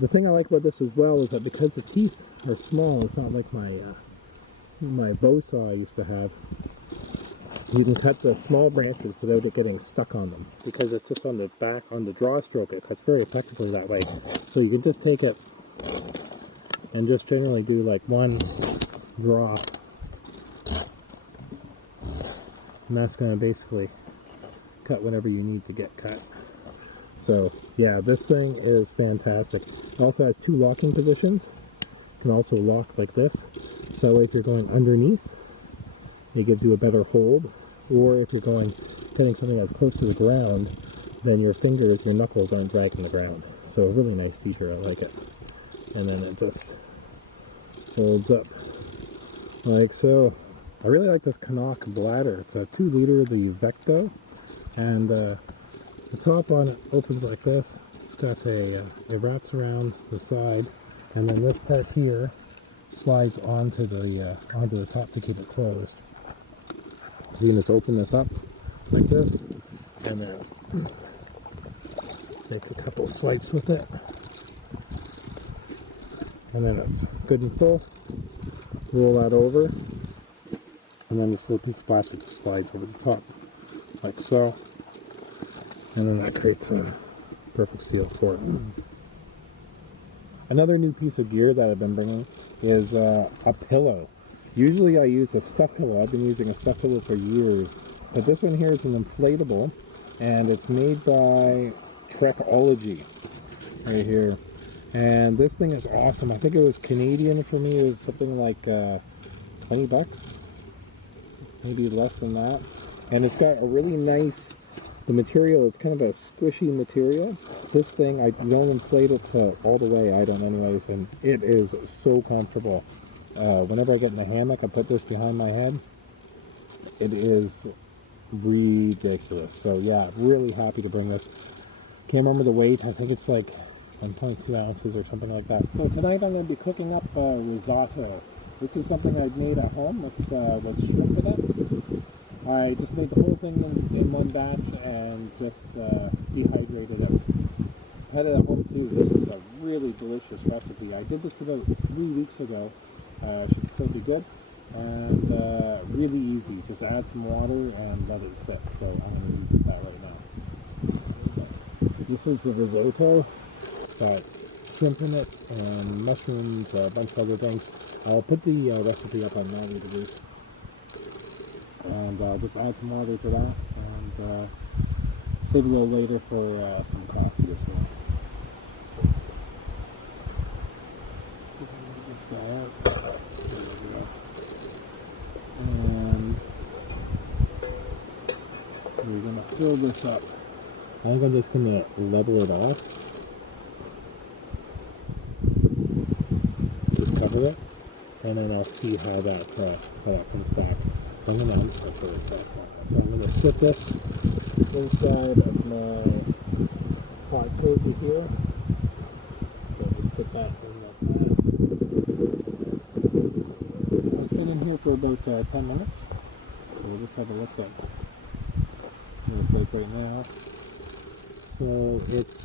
The thing I like about this as well is that because the teeth are small, it's not like my bow saw I used to have. You can cut the small branches without it getting stuck on them, because it's just on the back, on the draw stroke. It cuts very effectively that way. So you can just take it and just generally do like one draw, and that's going to basically cut whatever you need to get cut. So yeah, this thing is fantastic. It also has 2 locking positions. You can also lock like this, so if you're going underneath, it gives you a better hold, or if you're going cutting something that's close to the ground, then your fingers, your knuckles aren't dragging the ground. So a really nice feature, I like it. And then it just folds up like so. I really like this Canoe bladder. It's a 2 liter, the Vecto, and the top on it opens like this. It's got it wraps around the side, and then this part here slides onto the top to keep it closed. So you can just open this up like this, and then make a couple swipes with it, and then it's good and full. Roll that over, and then this little piece of plastic slides over the top like so, and then that creates a perfect seal for it. Another new piece of gear that I've been bringing is a pillow. Usually I use a stuffed pillow. I've been using a stuffed pillow for years, but this one here is an inflatable, and it's made by Trekology right here. And this thing is awesome. I think it was Canadian for me. It was something like 20 bucks, maybe less than that. And it's got a really nice, the material, it's kind of a squishy material. This thing, I don't inflate it all the way, I don't anyways, and it is so comfortable. Whenever I get in the hammock, I put this behind my head. It is ridiculous. So yeah, really happy to bring this. Can't remember the weight. I think it's like 1.2 ounces or something like that. So tonight I'm going to be cooking up risotto. This is something I've made at home. Let's shrimp it up. I just made the whole thing in one batch and just dehydrated it. Had it at home too. This is a really delicious recipe. I did this about 3 weeks ago. Should still be good, and really easy. Just add some water and let it sit. So I'm going to do just that right now. This is the risotto. It's got shrimp in it and mushrooms, a bunch of other things. I'll put the recipe up on 90 degrees, and just add some water to that, and save a little later for some coffee as well. And we're going to fill this up. I think I'm just going to level it off. Just cover it, and then I'll see how that comes back. So I'm going to unscrew it back. So I'm going to sit this inside of my hot Toby here. So just put that in like that. It's been in here for about 10 minutes. So we'll just have a look at what it's like right now. So it's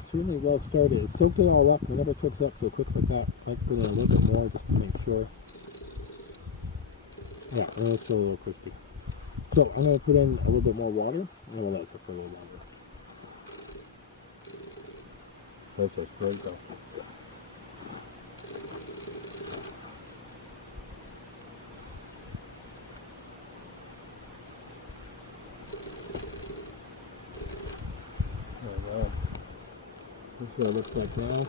extremely well started. It's soaked it all up. Whenever it soaks up so quick like that, I like to put in a little bit more just to make sure. Yeah, and it's still a little crispy. So I'm going to put in a little bit more water, and we'll let it sit for a little longer. That's just great though. This is what it looks like now.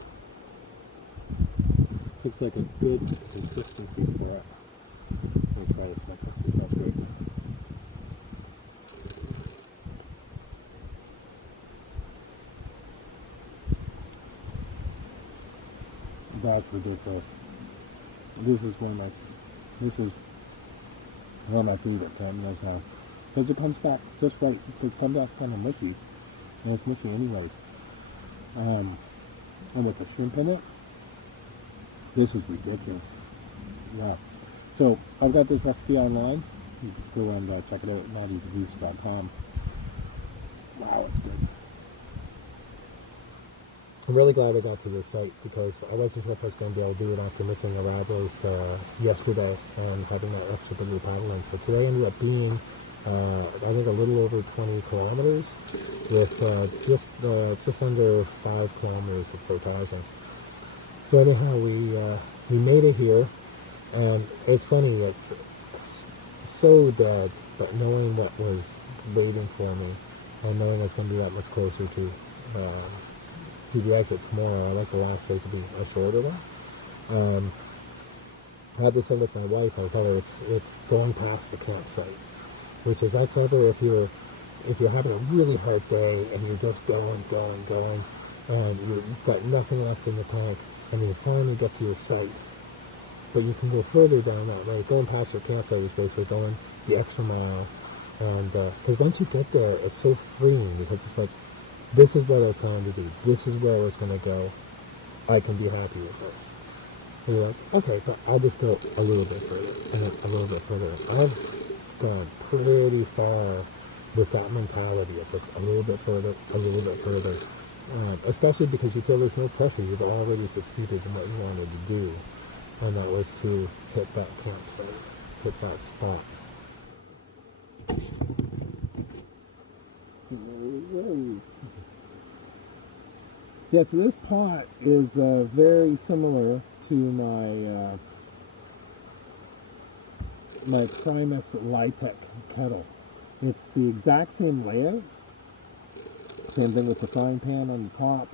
Looks like a good consistency for it. Let me try this next one. That's great. That's ridiculous. This is one of my favorites right now. Because it comes back just right. It comes out kind of mushy. And it's mushy anyways. and with the shrimp in it. This is ridiculous. Yeah. So I've got this recipe online. You can go and check it out at nattythegoose.com. Wow, it's good. I'm really glad I got to this site because I wasn't sure if I was going to be able to do it after missing the Rabbits yesterday and having that extra bit of paddle length. But today ended up being, I think, a little over 20 kilometers with just under 5 kilometers of portaging. So anyhow, we made it here, and it's funny, it's so dead, but knowing what was waiting for me and knowing it's going to be that much closer to the exit tomorrow, I like the last day to be a shorter one. I had this in with my wife. I tell her it's going past the campsite, which is that's either if you're having a really hard day and you're just going, and you've got nothing left in the tank, and you finally get to your site, but you can go further down that road. Going past your campsite is basically going the extra mile, and because once you get there, it's so freeing because it's like, this is what I was trying to do. This is where I was going to go. I can be happy with this. And you're like, okay, but I'll just go a little bit further, and then a little bit further. I've gone pretty far with that mentality of just a little bit further, a little bit further. Especially because you feel there's no pressure. You've already succeeded in what you wanted to do. And that was to hit that campsite, hit that spot. Yeah, so this pot is very similar to my Primus Litec kettle. It's the exact same layout. Same thing with the frying pan on the top.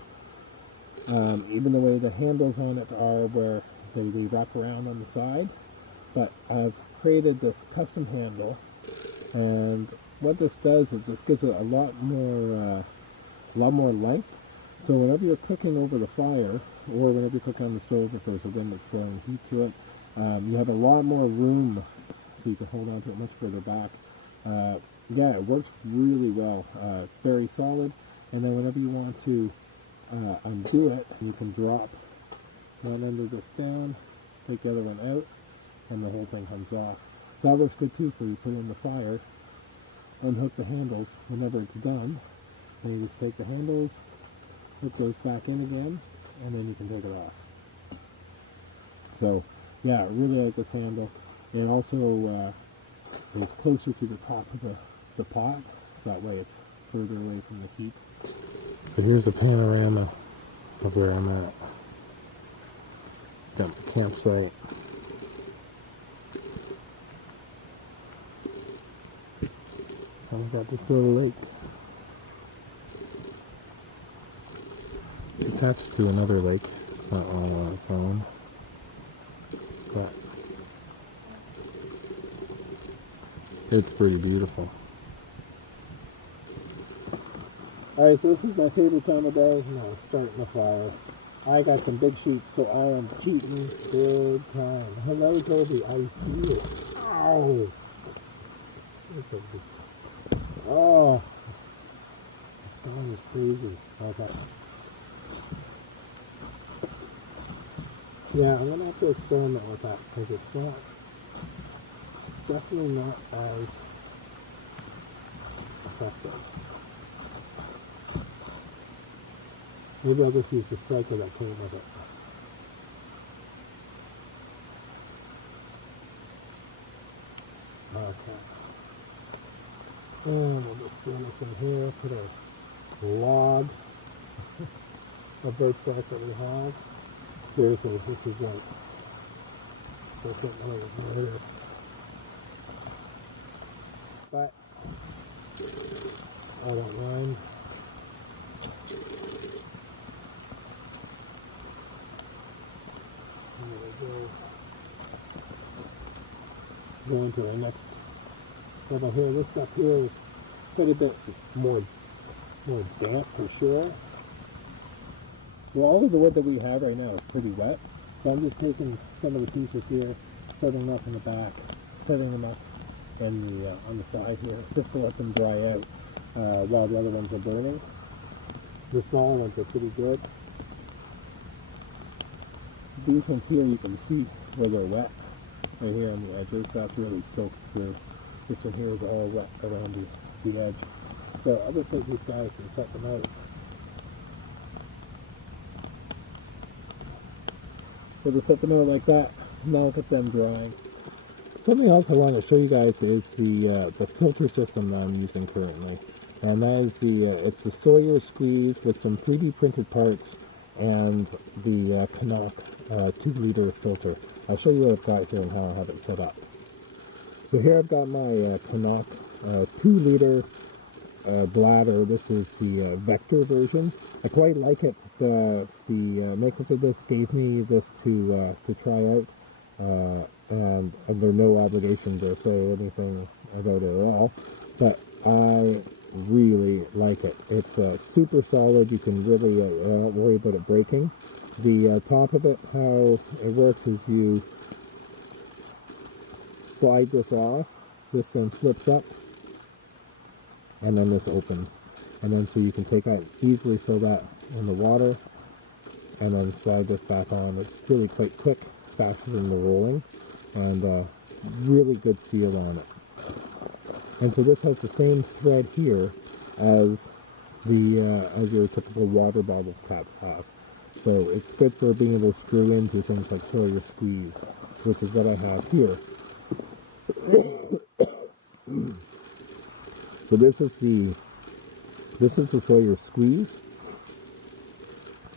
Even the way the handles on it are where they wrap around on the side. But I've created this custom handle, and what this does is this gives it a lot more length. So whenever you're cooking over the fire, or whenever you're cooking on the stove, if there's a wind that's throwing heat to it, you have a lot more room, so you can hold on to it much further back. Yeah, it works really well. Very solid. And then whenever you want to undo it, you can drop one end of this down, take the other one out, and the whole thing comes off. So that works good too for you put it in the fire, unhook the handles whenever it's done, and you just take the handles, hook those back in again, and then you can take it off. So yeah, I really like this handle. It also is closer to the top of the pot, so that way it's further away from the heat. So here's the panorama of where I'm at. Got the campsite. I've got this little lake. It's attached to another lake. It's not all on its own. But it's pretty beautiful. Alright, so this is my favorite time of day. No, starting the fire. I got some big shoots, so I am cheating big time. Hello, Toby. I see you. Ow! Oh! This song is crazy. Okay. Yeah, I'm gonna have to experiment with that because it's not, definitely not as effective. Maybe I'll just use the striker that came with it. Okay. And we'll just throw this in here, put a log of birch bark that we have. Seriously, this is like, there's something over here. But I don't mind. Going to the next level here. This stuff here is quite a bit more damp for sure. So all of the wood that we have right now is pretty wet. So I'm just taking some of the pieces here, setting them up in the back, setting them up in the on the side here, just to let them dry out while the other ones are burning. The small ones are pretty good. These ones here you can see where they're wet. Right here on the edges, that's really soaked through. This one here is all wet around the edge. So I'll just take these guys and set them out. We'll just set them out like that. Now look at them drying. Something else I want to show you guys is the filter system that I'm using currently. And that is it's the Sawyer squeeze with some 3D printed parts and the Canoe 2-liter filter. I'll show you what I've got here and how I have it set up. So here I've got my Canoe 2-liter bladder. This is the vector version. I quite like it. The makers of this gave me this to try out, and there are no obligations or say anything about it at all. But I really like it. It's super solid. You can really not worry about it breaking. The top of it, how it works is you slide this off. This then flips up, and then this opens, and then so you can take out easily so that in the water, and then slide this back on. It's really quite quick, faster than the rolling, and really good seal on it. And so this has the same thread here as your typical water bottle caps have. So it's good for being able to screw into things like Sawyer squeeze, which is what I have here. So this is the Sawyer squeeze.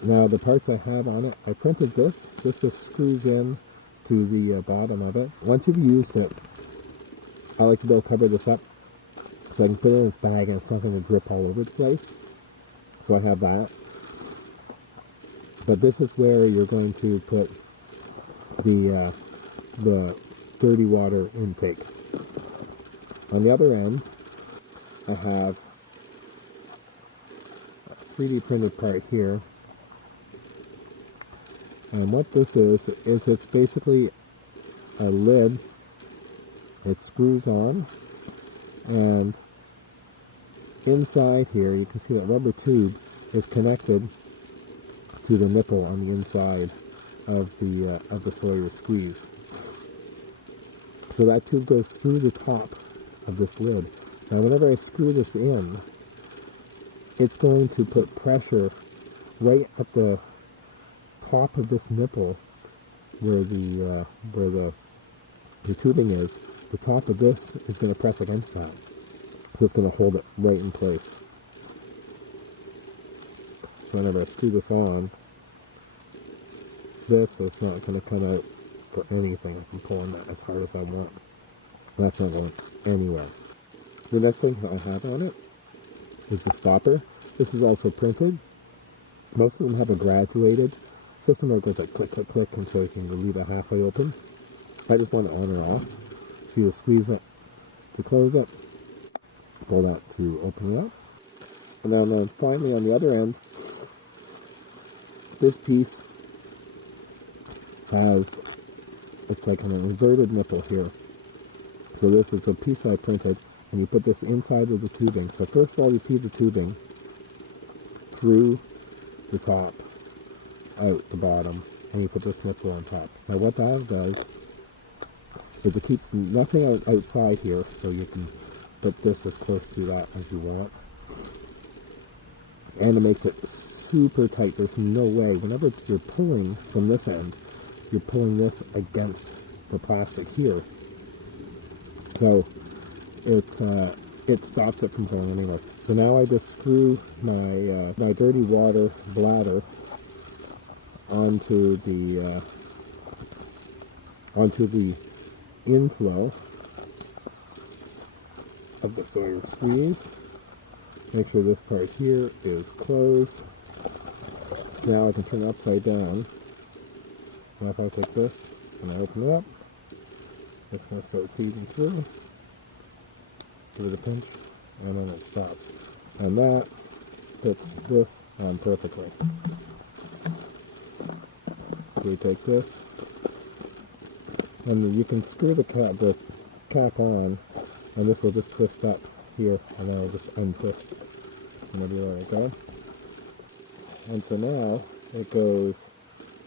Now the parts I have on it, I printed this. This just screws in to the bottom of it. Once you've used it, I like to be able to cover this up so I can put it in this bag and it's not going to drip all over the place. So I have that. But this is where you're going to put the dirty water intake. On the other end, I have a 3D printed part here. And what this is it's basically a lid. It screws on, and inside here you can see that rubber tube is connected to the nipple on the inside of the Sawyer squeeze. So that tube goes through the top of this lid. Now whenever I screw this in, it's going to put pressure right at the top of this nipple where the tubing is. The top of this is going to press against that. So it's going to hold it right in place. So whenever I screw this on, this is not going to come out for anything. I'm pulling that as hard as I want. That's not going anywhere. The next thing that I have on it is the stopper. This is also printed. Most of them have a graduated system where it goes like click, click, click, and so you can leave it halfway open. I just want it on or off. So you squeeze it to close it, pull that to open it up. And then finally on the other end, this piece has, it's like an inverted nipple here. So this is a piece that I printed, and you put this inside of the tubing. So first of all, you feed the tubing through the top, out the bottom, and you put this nipple on top. Now what that does is it keeps nothing outside here, so you can put this as close to that as you want. And it makes it super tight. There's no way, whenever you're pulling from this end, you're pulling this against the plastic here. So it stops it from pulling anywhere. So now I just screw my dirty water bladder onto the inflow of the Sawyer squeeze. Make sure this part here is closed. So now I can turn it upside down. Now if I take this and I open it up, it's going to start feeding through. Give it a pinch, and then it stops. And that fits this on perfectly. So we take this, and you can screw the cap on, and this will just twist up here, and then it'll just untwist. And it'll be there we go. And so now it goes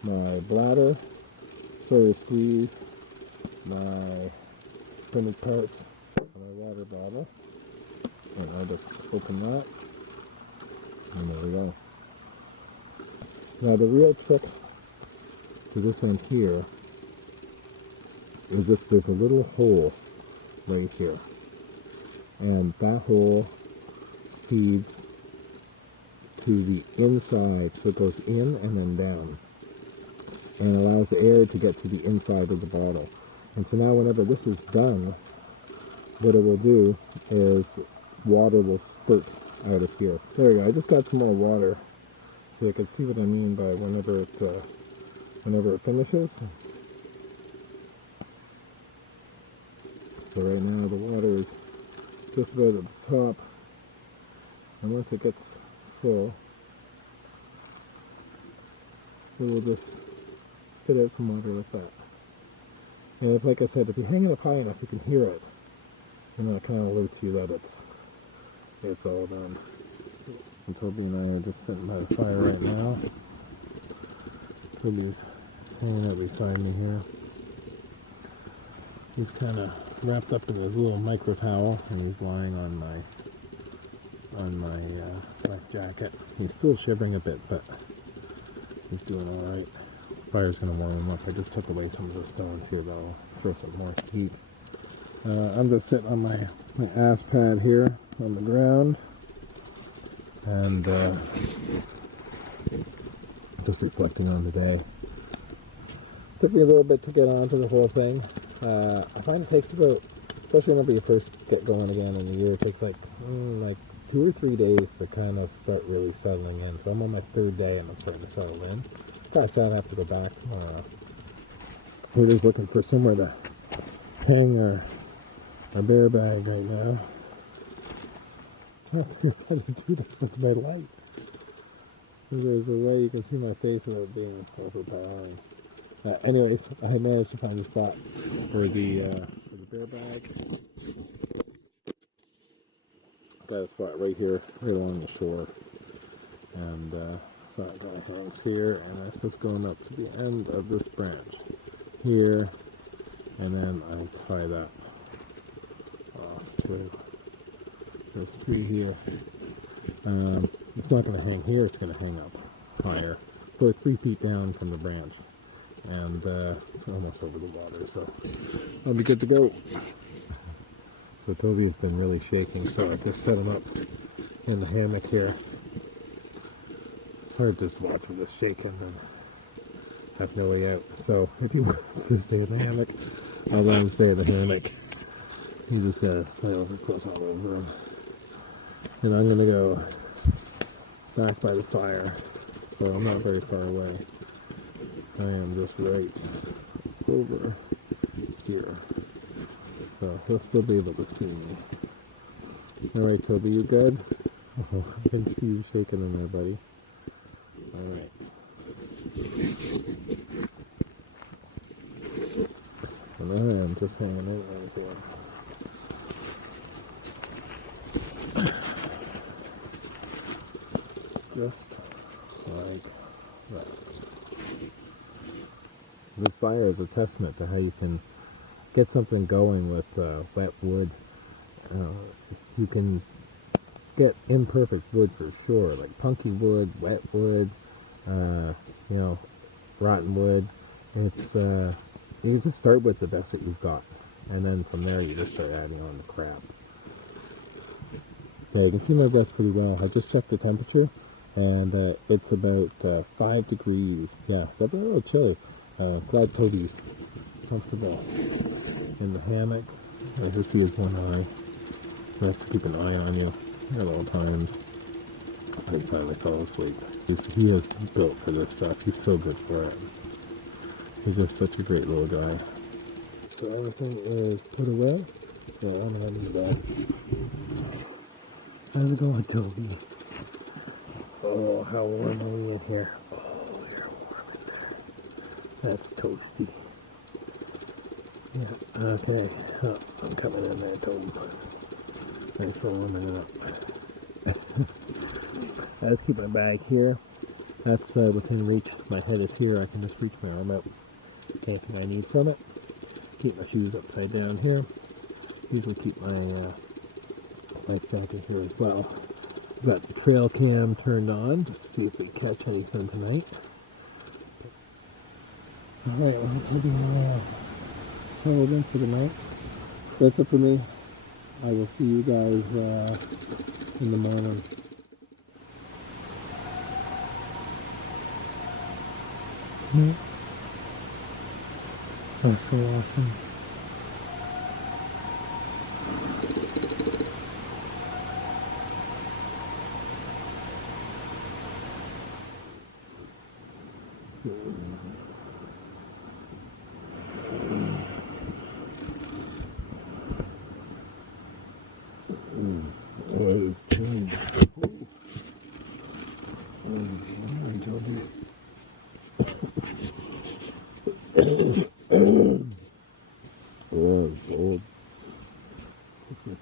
my bladder, soda squeeze, my printed parts, and my water bottle. And I'll just open that. And there we go. Now the real trick to this end here is this, there's a little hole right here. And that hole feeds to the inside, so it goes in and then down. And allows the air to get to the inside of the bottle. And so now whenever this is done, what it will do is water will spurt out of here. There we go, I just got some more water so you can see what I mean by whenever it finishes. So right now the water is just about at the top, and once it gets full, it will just spit out some water like that. And if, like I said, if you hang it up high enough, you can hear it, and that kind of alerts you that it's all done. And Toby and I are just sitting by the fire right now. Toby's hanging out beside me here. He's kind of wrapped up in his little micro towel, and he's lying on my black jacket. He's still shivering a bit, but he's doing all right. Fire's gonna warm him up. I just took away some of the stones here that'll throw some more heat. I'm just sitting on my ass pad here on the ground, and just reflecting on the day. Took me a little bit to get onto the whole thing. I find it takes about, especially whenever you first get going again in the year, it takes like 2 or 3 days to kind of start really settling in. So I'm on my 3rd day and I'm starting to settle in. Kind of sad I have to go back. We're just looking for somewhere to hang a bear bag right now. I'm trying to do this with my light. There's a way you can see my face without being overpowering. Anyways, I managed to find a spot for the bear bag. Got a spot right here, right along the shore. And so I'm going to hang here, and that's just going up to the end of this branch here, and then I'll tie that off to this tree here. It's not going to hang here, it's going to hang up higher. So 3 feet down from the branch. And it's almost over the water, so I'll be good to go. So Toby's been really shaking, so I just set him up in the hammock here. It's hard to just watch him just shaking and have no way out. So if he wants to stay in the hammock, I'll let him stay in the hammock. He's just got nails and clothes all over him. And I'm gonna go back by the fire, so I'm not very far away. I am just right over here, so he'll still be able to see me. Alright, Toby, you good? Oh, I can see you shaking in there, buddy. Alright. And I am just hanging out right there. Just like that. This fire is a testament to how you can get something going with wet wood. You can get imperfect wood for sure, like punky wood, wet wood, rotten wood. It's you just start with the best that you've got, and then from there you just start adding on the crap. Yeah, you can see my breath pretty well. I just checked the temperature, and it's about 5 degrees. Yeah, but a little chilly. Glad Toby's comfortable in the hammock. I just see his one eye. I have to keep an eye on you at all times. I finally fell asleep. He is built for this stuff. He's so good for it. He's just such a great little guy. So everything is put away. Yeah, I'm heading to bed. How's it going, Toby? Oh, how warm are we in here? Oh, you're warm in there. That's toasty. Yeah, okay. Oh, I'm coming in there, Toby. Thanks for warming it up. I just keep my bag here. That's within reach. My head is here. I can just reach my arm out. Anything I need from it. Keep my shoes upside down here. Usually keep my lights back in here as well. Got the trail cam turned on just to see if we catch anything tonight. Alright, well, Toby settled in for the night. That's it for me. I will see you guys in the morning. That's so awesome.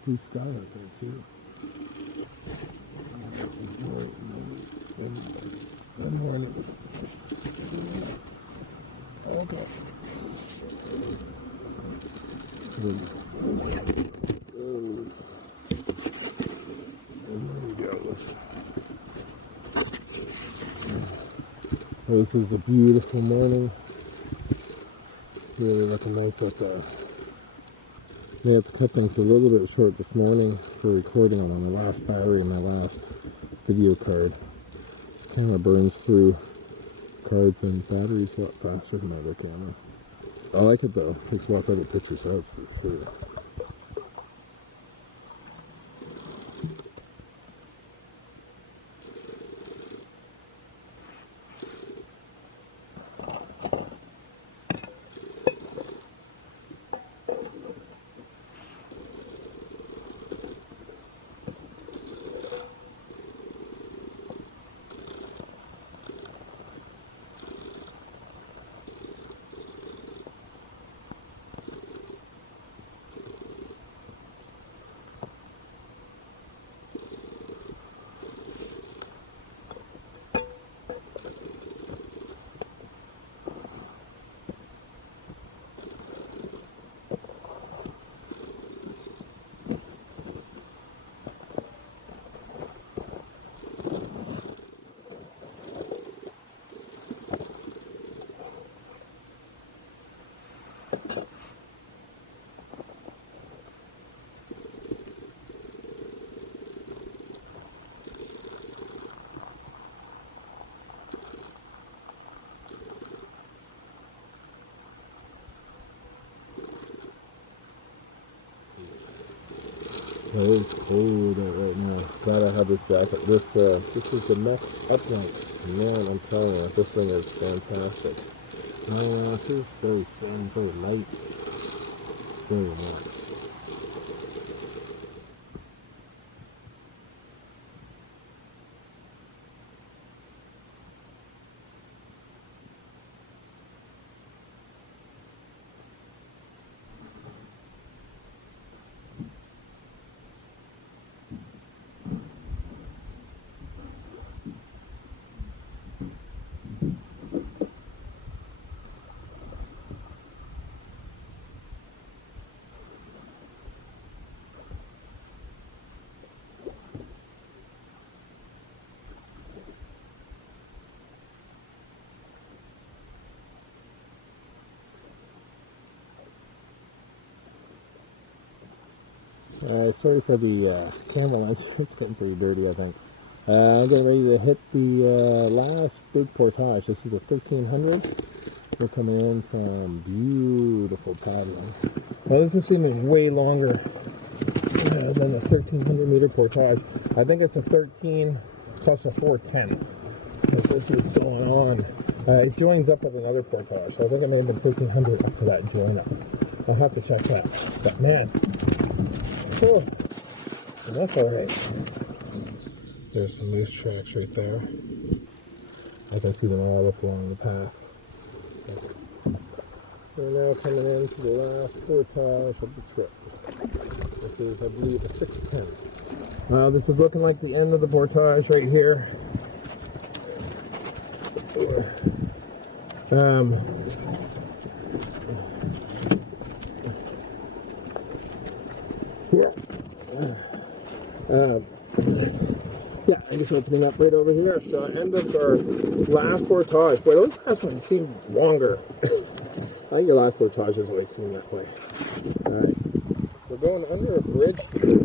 Blue sky right there too. Good morning. Okay. This is a beautiful morning. Really looking nice out there. I had to cut things a little bit short this morning for recording on my last battery and my last video card. Kind of burns through cards and batteries a lot faster than my other camera. I like it though. It takes a lot better pictures out for sure. It's cold out right now. Glad I have this jacket. This is the neck upright. Man, I'm telling you, this thing is fantastic. This is very thin, very light. Very nice. Sorry for the camera lens. It's getting pretty dirty, I think. I'm getting ready to hit the last big portage. This is a 1300. We're coming in from beautiful paddling. Now this is seeming way longer than the 1300 meter portage. I think it's a 13 plus a 410. This is going on. It joins up with another portage, so I think it may have been 1300 up to that join up. I'll have to check that. But man, oh, that's alright. There's some moose tracks right there. I can see them all up along the path. We're now coming into the last portage of the trip. This is, I believe, a 610. This is looking like the end of the portage right here. Yeah, I'm just opening up right over here. So end of our last portage. Boy, those last ones seem longer. I think your last portages always seem that way. Alright. We're going under a bridge here.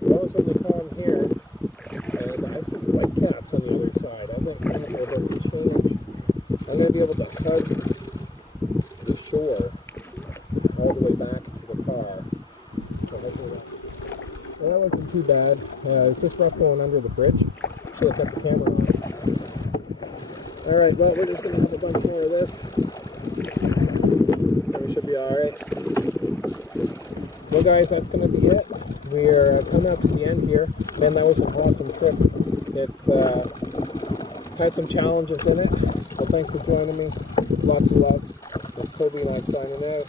Those what they call them here. And I see white caps on the other side. I'm not sure about the change. I'm going to be able to hug the shore all the way back to the car. So hopefully well, that wasn't too bad. It's just rough going under the bridge. Should have kept the camera on. Alright, well, we're just going to have a bunch more of this. And we should be alright. Well, guys, that's going to be it. We're coming up to the end here. Man, that was an awesome trip. It's had some challenges in it. But thanks for joining me. Lots of love. This is Toby and I'm signing out.